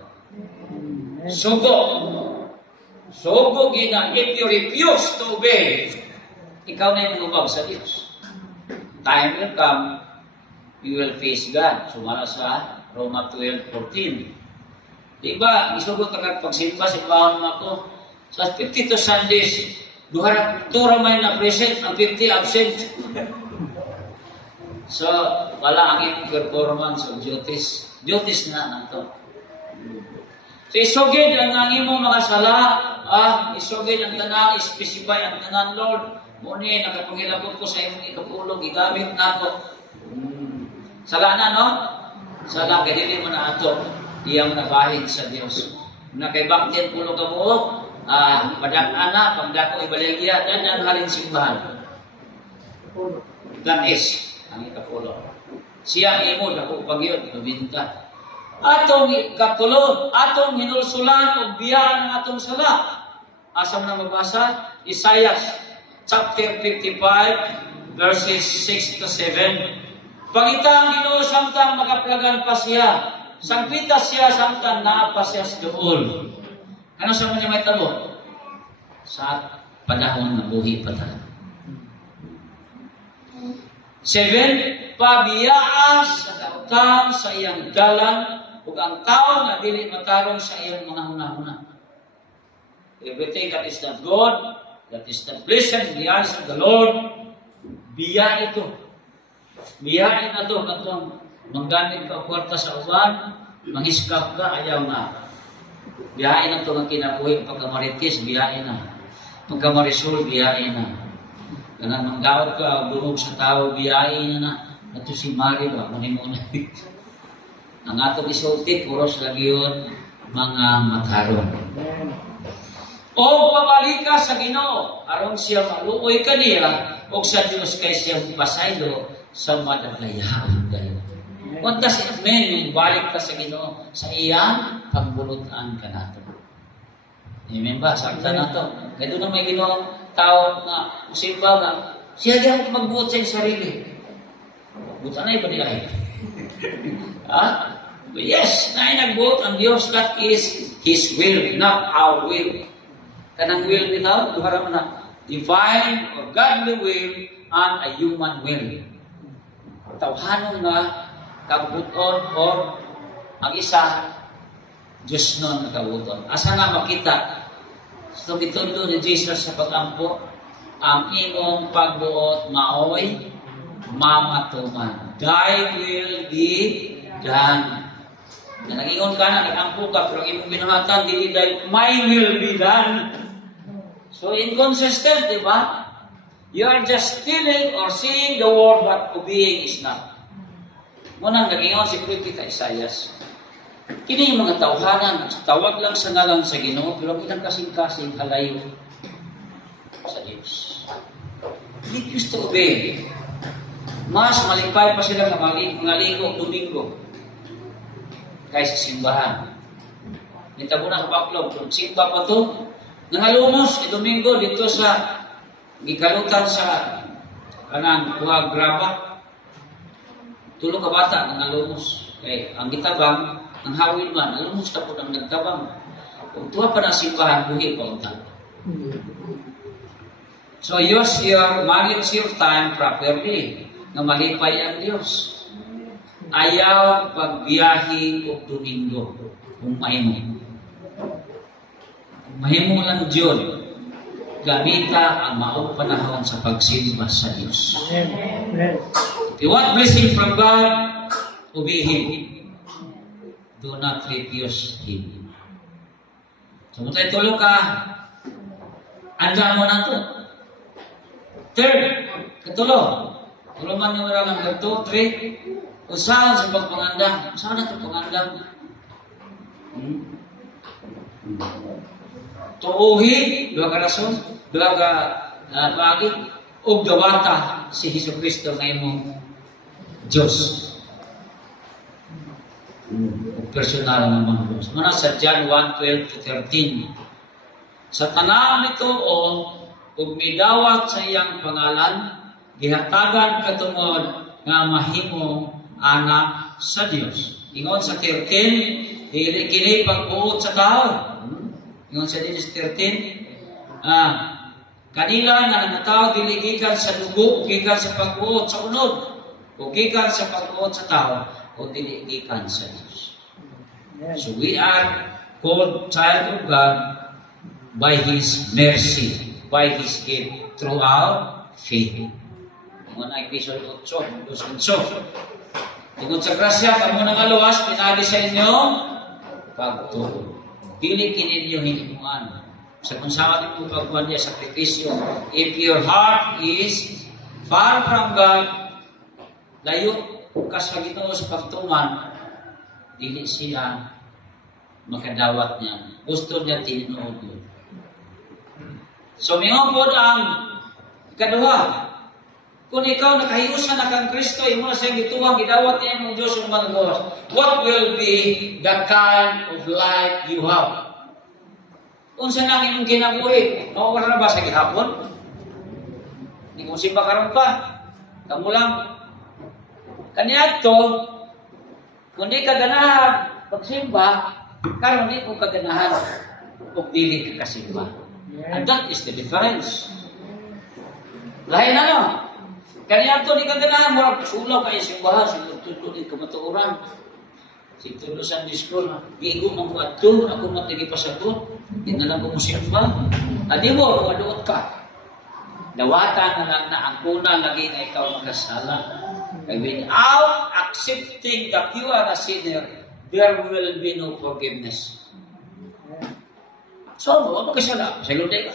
Sugo. Sugo gina, if you refuse to obey, ikaw na yung umabag sa Diyos. Time will come, you will face God. Sumara sa Roma 12:14. Diba, isugot agad pagsimba, simbahan ako. Sa 52 Sundays, Dura may na present, ang 50 absent. So, wala ang performance of duties. Duties na nato. So, isugid ang imo mga sala, isugid ang tanan, specify ang tanan, Lord. Muni, nakapangilabot ko sa imong ikapulong, igamit na ako. Sala na, no? Sala, kaya dili mo na ato. Iyang nabahid sa Diyos. Nakaibaktin pulo ka mo, padang-ana, pagdako ibaligya, dan halin simbahan. That is, ang ikapulo. Siya imo, dako pagyod, nabinta. Atong ikatulo, atong hinulsulan o biyaan ng atong sala. Asam na mabasa? Isaiah chapter 55, verses 6 to 7. Pagita ang Ginoo samtang makaplagan pa siya, sangpita siya samtang naapa siya sa dool. Ano sa mga may tabo? Sa panahon na buhi pa tayo. 7, pabiyaas sa daotang sa iyang dalan ug ang tao na dili matarong sa iyang mga hunahuna. Everything that is not God, that is not pleasant in the eyes of the Lord, biya ito. Biyain na ito katong manggamit ka kwarta sa uban, mangiskap ka, ayaw na. Biyain na ito ang kinabuhi, pagkamaritis, biyain na. Pagkamarisol, biyain na. Kanang manggawad ka, bunog sa tao, biyain na. Ito si Mari ba, manimuna. Ang atong isulti, puros lagi yun, mga matarong. O pabalika sa Ginoo, aron siya maluoy kaniya, o sa Diyos kay siya pasaylo sa madaglayaan kayo. What does it mean? Balik ka sa Ginoo sa iyang pagbulutan ka nato. Amen ba? Sakta na to. Kaya doon na may Ginoo tao na usimba nga, siya diyan magbuot sa iyong sarili. Buta na iba niya. Yes, na nagbuot ang Diyos, that is His will, not our will. Kanang will nito, duhara mo na, divine or godly will and a human will. Tawhanon nga kabuton or ang isa Diyos nun nakabuton. Asa na makita so gitundo ni Jesus sa pagampo ang imong pagbuot maoy mamatuman. Thy will be done. Nagingon ka na, nag-ampo ka, pero imong binuhatan, dili dahil my will be done. So inconsistent, di ba? You are just feeling or seeing the word, but obeying is not. Munang nagingon si Propeta Isaias. Kini yung mga tawhanan, tawag lang sa ngalan sa Ginoo, pero ilang kasing-kasing halayo sa Diyos. Hindi gusto obey. Mas malipay pa sila ng mga linggo, domingo, kaysa simbahan. Nitabo na sa baklog, kung simba pa to, nangalumos, domingo, dito sa gikalutan sa kanang kuha graba, tulong ka bata, nangalumos. Okay, ang gitabang, ang hawin man, alumos ka po ng nagtabang. Kung tuwa pa na simbahan, buhi pa ang tao. So manage your time properly, na malipay ang Diyos. Ayaw pagbiyahe o domingo, kung mahimo. Mahimo lang Diyon, gamita ang maong panahon sa pagsimba sa Diyos. If you want blessing from God, obey Him. Do not refuse Him. So, kung tayo tulong ka, andyan mo na ito. Third, katulong, Roman numeral number 2, 3. Usahan sa pagpangandam. Usahan na ito pangandam. Tuuhi, dua ka rason, dua ka bagay, o gawata si Hesus Kristo na imong Diyos. Personal naman Diyos. Muna sa John 1:12-13. Sa tanang ito o midawat sa iyang pangalan, gihatagan katungod nga mahimo anak sa Dios. Ingon sa 13, dili kini pagbuot sa tao. Ingon sa 13, kanila nga nagataw dili gikan sa dugo, gikan sa pagbuot sa unod, o gikan sa pagbuot sa tao, o dili gikan sa Dios. So we are called child of God by His mercy, by His gift, through our faith. Ingon ay Episode 8, tungod sa grasya, kamo nang aluwas, pinagi sa inyo, pagtuo. Dili kininyo hinimuan. Sa kung saan ito pagkuhan niya sakripisyo, if your heart is far from God, layo sa Ginoo sa pagtuman, dili siya makadawat niya. Gusto niya tinuod. So, mingon po ang ikaduha. Kung ikaw nakahiusan na kang Kristo, imo na siyang gituwang, gidawat niya mong Diyos yung manggos, what will be the kind of life you have? Kung saan lang imong kinabuhi, mawala na ba sa gihapon? Hindi mo simba karon pa. Kamu lang. Kaniya ito, kung di ka ganahan pagsimba, karon di ko kaganahan kung dili ka kasimba. And that is the difference. Lain na no? Kaniya ito, di ka ganahan, murag sulaw kayo simbahan, sinutulog ka matuuran. Situlo sa school, gigo mong ato, ako matigi pa sa to, hindi na lang kumusimba. Adi mo, maduot ka. Dawatan na lang na ang kuna lagi na ikaw makasala. Without accepting that you are a sinner, there will be no forgiveness. So, ano makasala? Sa luday ka.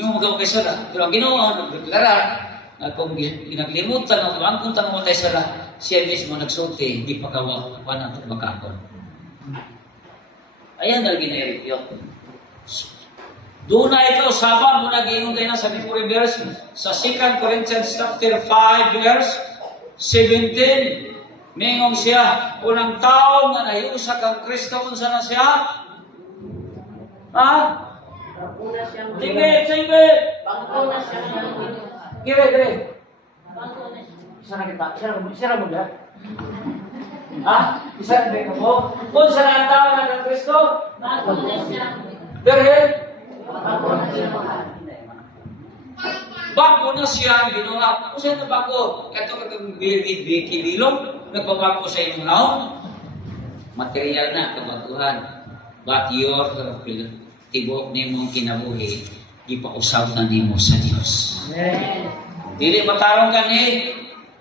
Yung magkakasala. Pero ang ginawa, nagdeklara, na kung ginaklimutan o ang tanong mo tayo sala, siya mismo nagsulti, hindi pa kawan ang makakon. Ayan na ginairit yun. Doon na ito, saban mo nag-iingong kayo na sa before verse, sa 2 Corinthians chapter 5 verse 17, mingong siya, unang tao na nahiusa kang Kristo, kung saan na siya? Ha? Sige. Pangkuna siya. Gire. Sana mo da? Ha? Isa na mo? Kung saan ang tao na kang Kristo? Pangkuna siya. Dahil? Pangkuna siya. Bago na siya ang ginawa. Kung saan na bago? Ito katong kibilong, nagbabago sa inyong naon. Material na, kabaguhan. But your tibok ni mong kinabuhi, ipausaw na ni mo sa Diyos. Dili matarong ka ni,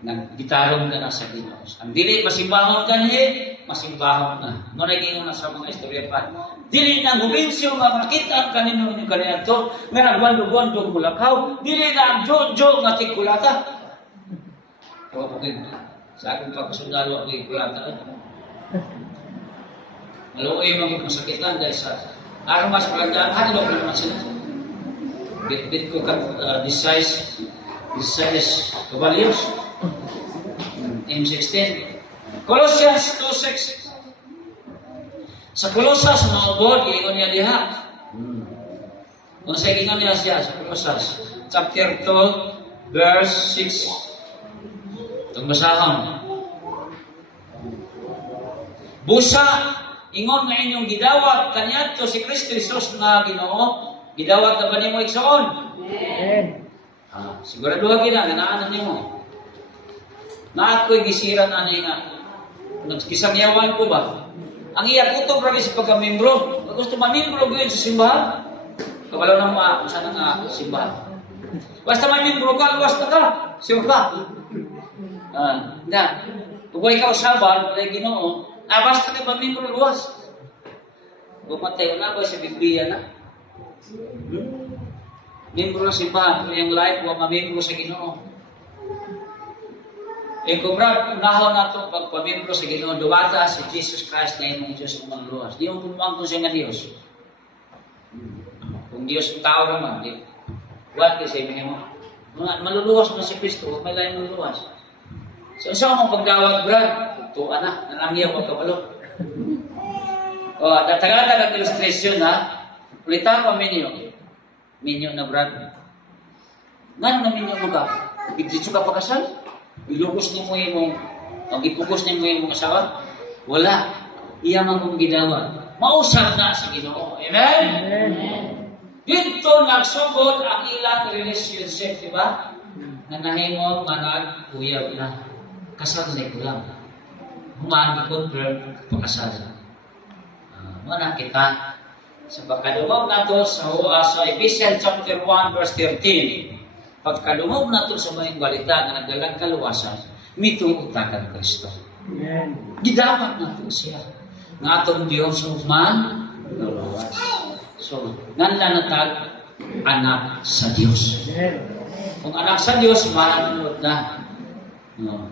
naggitarong ka na sa Diyos. Ang dili masimbahon ka ni, masimbahon na. No, naging na sa mga istorya pa. Dili na gubinsyo nga makita ang kanino yung kanina ito, nga nagwando-gwando kulakaw. Dili na ang jojo nga tikulata. Kaya po kayo, sa aking pagkasundalo ako ikulata. Maluoy mga masakitan dahil sa armas palandaan, ano ko naman sila? Bit ko ka this size Cavaliers. M16. Colossians 2:6. Sa Colossus, mga bod, iingon niya diha. Kung sa iingon niya siya, sa Colossus, chapter 2, verse 6. Itong basahon. Busa, ingon na inyong gidawat, kanyato si Kristo Jesus na Ginoo, gidawat na ba ni mo iksoon? Siguraduha gina, ganaan na nimo. Na ako'y gisira na nga. Nagkisangyawan ko ba? Ang iya kutob lagi sa pagkamimbro. Gusto mamimbro ko yun sa simbahan. Kabalo na mga sana nga simbahan. Basta mamimbro ka, luwas na ka. Simba. Kung ikaw sabar, wala Ginoo, basta ka mamimbro luwas. Bumatay na ko sa Biblia na. Membro ng simbahan, yung life, huwag mamembro sa Ginoo. kung Brad, unahon na ito, pagpamembro sa Ginoo, duwata si Jesus Christ na imong Diyos ng mga luwas. Di mo pumangkon siya nga Diyos. Kung Diyos ang tao naman, di. What is it, mo? Maluluwas mo si Kristo, huwag may lain maluluwas. So, saan mong pagdawag, Brad? Tuan na, nanangyaw ko kabalo. O, nataganda ng illustration, ha? Ulitan ko, Minyo na, Brad. Nga na minyo mo ka? Bigdito ka pakasal? Ilugos ni mo yung ipugos ni mo yung asawa? Wala. Iyaman kong ginawa. Mausap na sa Ginoo. Amen? Dito nagsugod ang ilang relationship, di ba? Na nahimong nga nag-uyab na. Kasal na ito lang. Humani ko, pakasal. Muna kita sa pagkadungog na ito sa Ephesians chapter 1 verse 13. Pagkalungog na ito sa mga balita na nagdalang kaluwasan, mituutakan Kristo. Gidawat na ito siya. Nga atong Diyos man, naluwas. So, nanlanatag anak sa Diyos. Kung anak sa Diyos, mananunod na. No.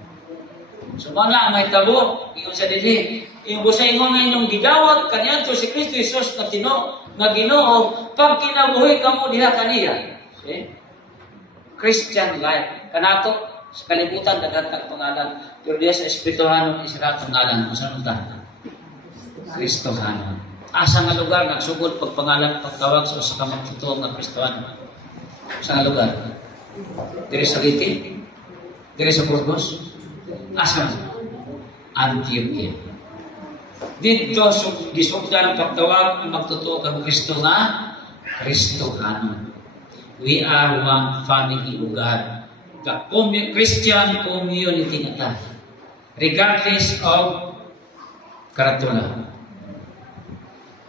So, mga may tabo, yung sa dili. Yung gusto ingon nga inyong gidawat, kanyan to si Kristo Jesus na Ginoo, pag kinabuhi ka mo diha kaniya. See? Christian life. Kanato, sa kalibutan, dagatag pangalan. Pero diya sa Espirituhanon, isara pangalan. Kung saan ta? Kristohanon. Asa nga lugar, nagsugod pagpangalan, pagtawag sa usa ka magtutuong nga Kristohanon. Sa nga lugar? Diri sa Liti? Diri sa Burgos? Asa? Antioquia. Dito, gisugdan pagtawag, magtutuong kang Kristo nga Kristohanon. We are one family of God. The Christian community na ta. Regardless of karatula.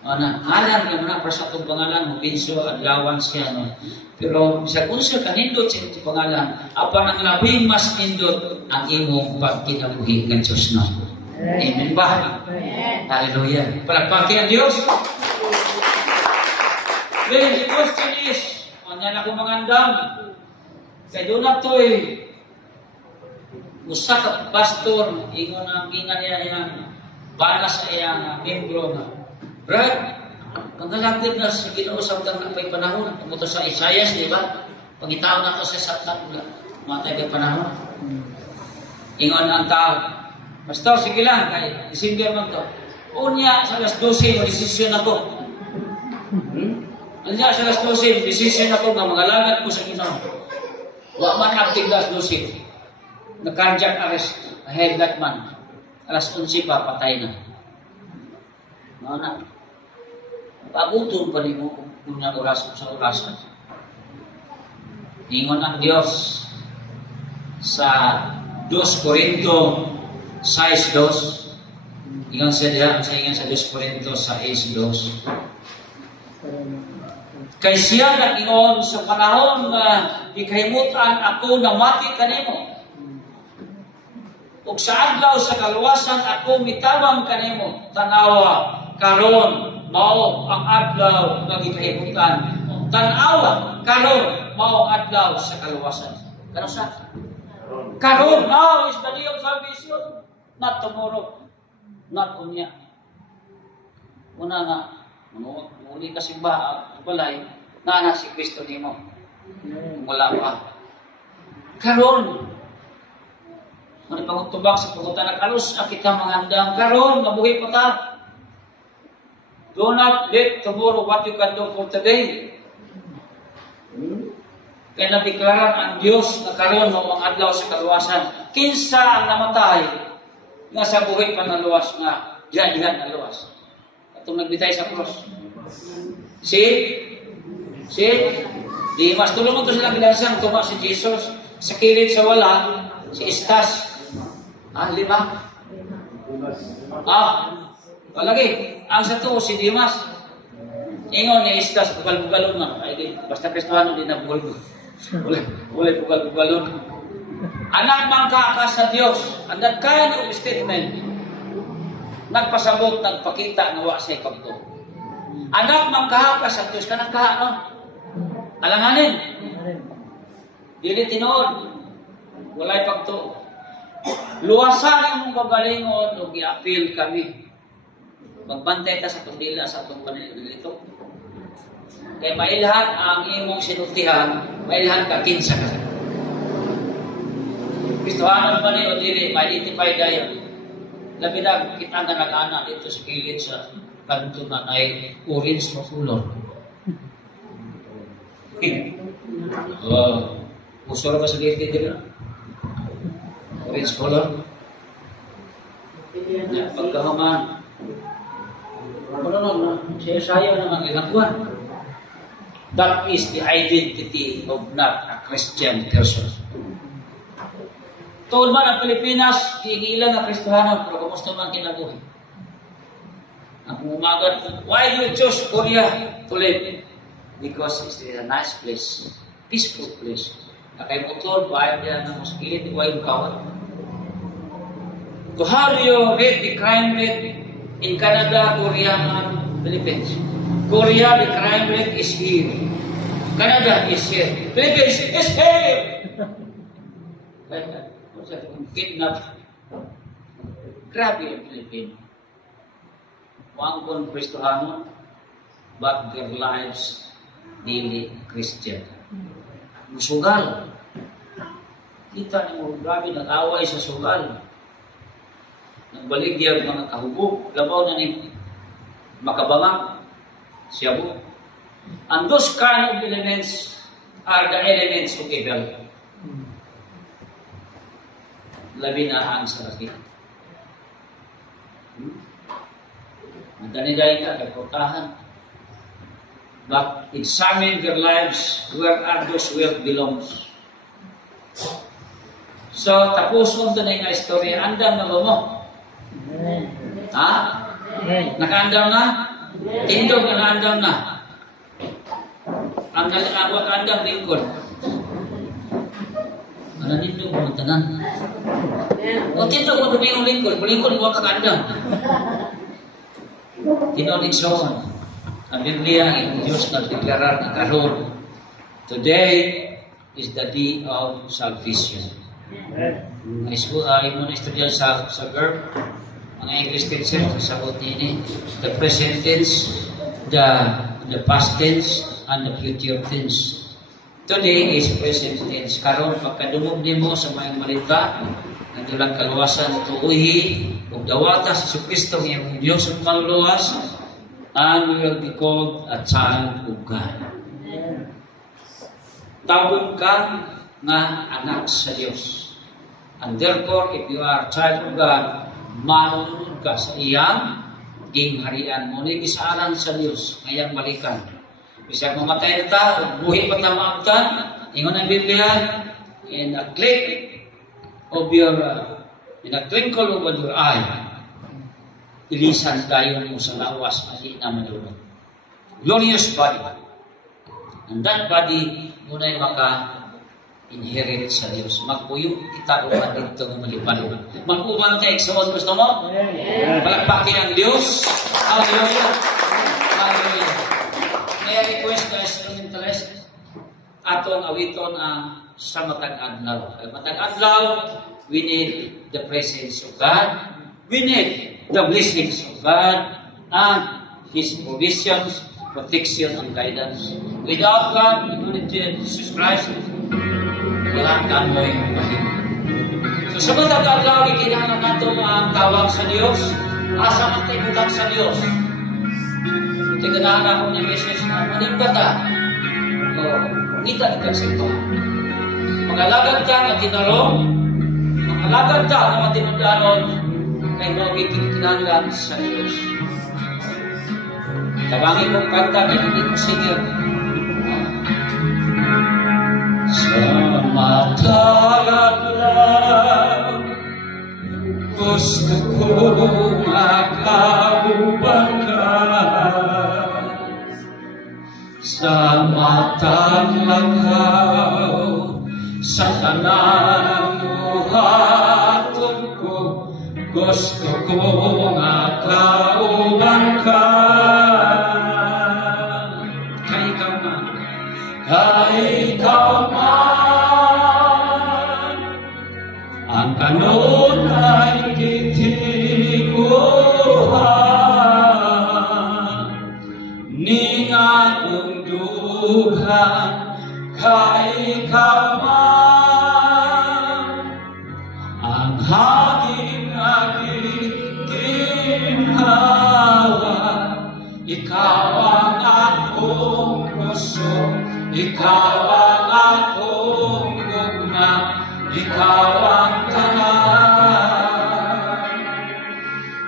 Alam niyo na para sa itong pangalan mo, Pinso, adlawan siya. No? Pero sa kunsa kanindot sa itong pangalan, apan ang labing mas nindot ang imong pagkinabuhi ng Diyos na. Amen ba? Hallelujah. Palagpaki ang Diyos. Then the question is, yan ako mangandam. Kaya doon na ito usa ka pastor, ingon ang ingan niya yung bala sa iyang membro na, Brad, pagkalapit na sa Ginoo sa hanggang may panahon, pumunta sa Isaias, di ba? Pagitaw na ito sa satnat, matay ka panahon. Ingon ang tao, Pastor, sige lang, kaya December man ito. Unya, sa alas 12, mag-desisyon ako. Anya sa alas 12, decision ako nga mga langat ko sa Ginoo. Wa man active alas 12. Na-cardiac arrest, ahead that man. Alas 11 pa, patay na. Mga na. Pagutong pa rin mo kung na oras sa orasan. Ingon ang Diyos sa 2 Corinto 6:2. Ingon siya diha, sa ingon sa 2 Corinto 6:2. Kay siya nag-ingon sa panahon na ikahimutan ako na mati kanimo. Ug sa adlaw sa kaluwasan ako mitawang kanimo. Tanawa, karon mao ang adlaw nga gikahimutan. Tanawa, karon mao ang adlaw sa kaluwasan. Karon sa? Karon, now is the day of salvation. Not tomorrow. Not unya. Una nga, muli kasi balay, na si Kristo nimo. Wala pa. Karon, manipagtubak sa pagutan na kalos, kita mangandang karon, mabuhi pa ta. Do not let tomorrow what you can do for today. Kaya nadeklaran ang Diyos na karon mo ang adlaw sa kaluwasan. Kinsa ang namatay nga sa buhay pa na luwas nga diyan na luwas. Atong nagbitay sa cross. Si Dimas, tulungan ko silang bilasan, tuma si Jesus, sa kilid sa wala, si Estas. 5. Lagi, ang sa to, si Dimas. Ingon ni Estas, bugal-bugalon na. Ay, basta Kristohano din na bugal-bugalon. Wala bugal-bugalon. Anak man ka sa Diyos, and that kind of statement, nagpasabot, nagpakita, nawa sa ipagto. Anak man ka sa Diyos, kanang kaha, no? Alanganin. Dili tinood. Walay pagto. Luwasan ang mong kagalingon o i-appeal kami. Magbantay ta sa tundila sa itong panilito. Kaya mailhan ang imong sinultihan, mailhan ka kinsa ka. Kristohanon ba ni o dili, ma-identify kayo. Labi na kita nga nag-ana dito sa kilid sa kanto na ay orange na kulor. Gusto ba sa gilid dito? Orange color. Pagkahaman. Saya na ang ilang buwan. That is the identity of not a Christian person. Tuon man ang Pilipinas, iilan na Kristohanon, pero kumusta man kinabuhi? Ang umagat, why do you choose Korea to live? Because it's a nice place, peaceful place. Nakay motor, bayad yan ng muskilid, why kawat? So how do you rate the crime rate in Canada, Korea, and Philippines? Korea, the crime rate is here. Canada is here. Philippines is here. Kidnap. Grabe ang Philippines. Wangkon Kristohanon, but their lives daily Christian. Sugal. Kita mo, grabe, nag-away sa sugal. Nagbaligyan mga kahubog, labaw na ni makabamang, siyabo. And those kind of elements are the elements of evil. Labi na ang sarati. Madani-dahil ka, kaprotahan. But examine their lives, where are those wealth belongs. So, tapuson ito na yung istorya. Andam na ba mo? Ha? Nakaandam na? Tindog na naandam na. Ang nalakawag andam, lingkod. Ano nindog mo tanan? O tindog mo lumiyong lingkod. Lingkod mo kakaandam. Tinolikson. Ang Biblia, ang Diyos nagdeklarar na karon. Today is the day of salvation. Ay mo na istorya sa verb. Mga English teacher, sagot ini, the present tense, the past tense, and the future tense. Today is present tense. Karon pagkadumog nimo sa mga malita, ang ilang kaluwasan tuuhi, ug dawata sa Kristo ng iyong Diyos ug magluwas, and we will be called a child of God. Tawag ka nga anak sa Diyos. And therefore, if you are a child of God, manunod ka sa iyang gingharian mo. Nung isaalan sa Diyos, ngayang balikan. Bisag mamatay na ta, buhi pa na maagtan, ingon ang Biblia, in a twinkle of your eye, ilisan tayo mo sa lawas na di na malulog. Glorious body. And that body, muna ay inherit sa Diyos. Magpuyong kita uman dito ng malipanon. Mag-umang kayo sa mga gusto mo? Palakpakin ang Diyos. Hallelujah. Hallelujah. May request na instrumentalist atong awiton ang sa matag adlaw. Matag adlaw, we need the presence of God. We need the blessings of God and His provisions, protection, and guidance. Without God, including Jesus Christ, wala ka mo'y mahina. So sa matag adlaw, kinahanglan nato ang tawag sa Diyos, asa magtibutang sa Diyos. Ito ganahan ako ng message na manibata. O, ngita ni kagsito. Mag-alagad ka na tinarong, mag-alagad ka na matinadaron, kay magiging kinahanglan sa Diyos. Tawangin mong kanta, kaya hindi mo singer. Sa matag-adlaw, gusto ko makauban ka. Sa matag-adlaw, sa tanang buhaton ko, gusto ko makauban ka. Kay ikaw man ang kanunay kitiguhan, ningan unduhan kay kaman, ang hangin aking ginhawa, ikaw ang akong puso, ikaw ang akong gugma, ikaw ang tanan,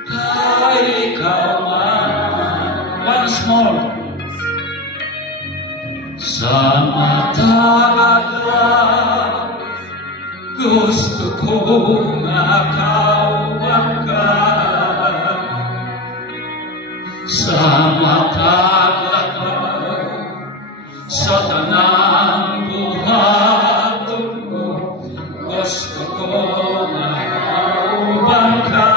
kay ikaw man. Once more. Sa matagal gusto kong makawan ka, sa matagal sa tanang buhaton ko, gusto kong makawan ka,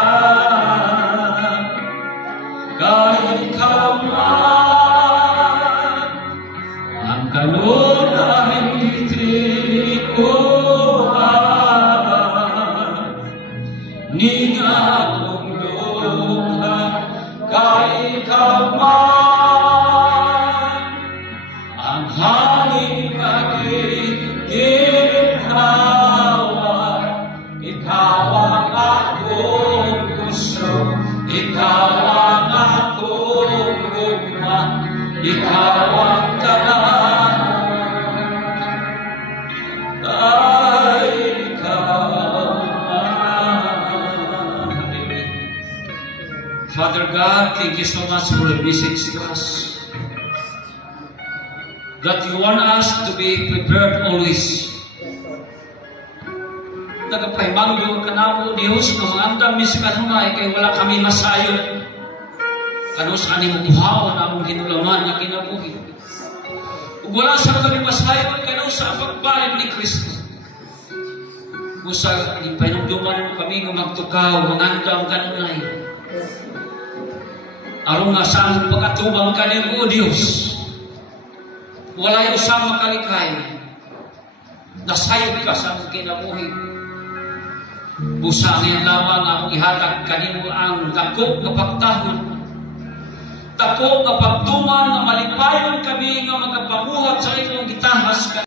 kahit ikaw man ang kanunay kitiguhan, ningan unduhan kay ikaw man, ang hangin aking ginhawa, ikaw ang akong puso, ikaw ang akong gugma, ikaw ang tanan, ay ikaw man. Father God, thank you so much for the message to us, that you want us to be prepared always. Nagapahimangyo ka na mo, Diyos, na mga andam miskanunay, kay wala kami masayon. Kano sa kanimo buhaw na among hinulaman na kinabuhi. Ug wala sa kami masayon, kano sa pagbalik ni Kristo. Musa, ipainumduman mo kami nga magtukaw, mangandam kanunay. Aron nga sa among pagkatubang kanimo, O Diyos, wala yung sa makalikay, nasayod ka sa among kinabuhi. Busa ngayon lamang ang ihatag kanimo ang dako nga pagtahon, dako nga pagtuman nga malipayon kami nga magapabuhat sa inyong gitahas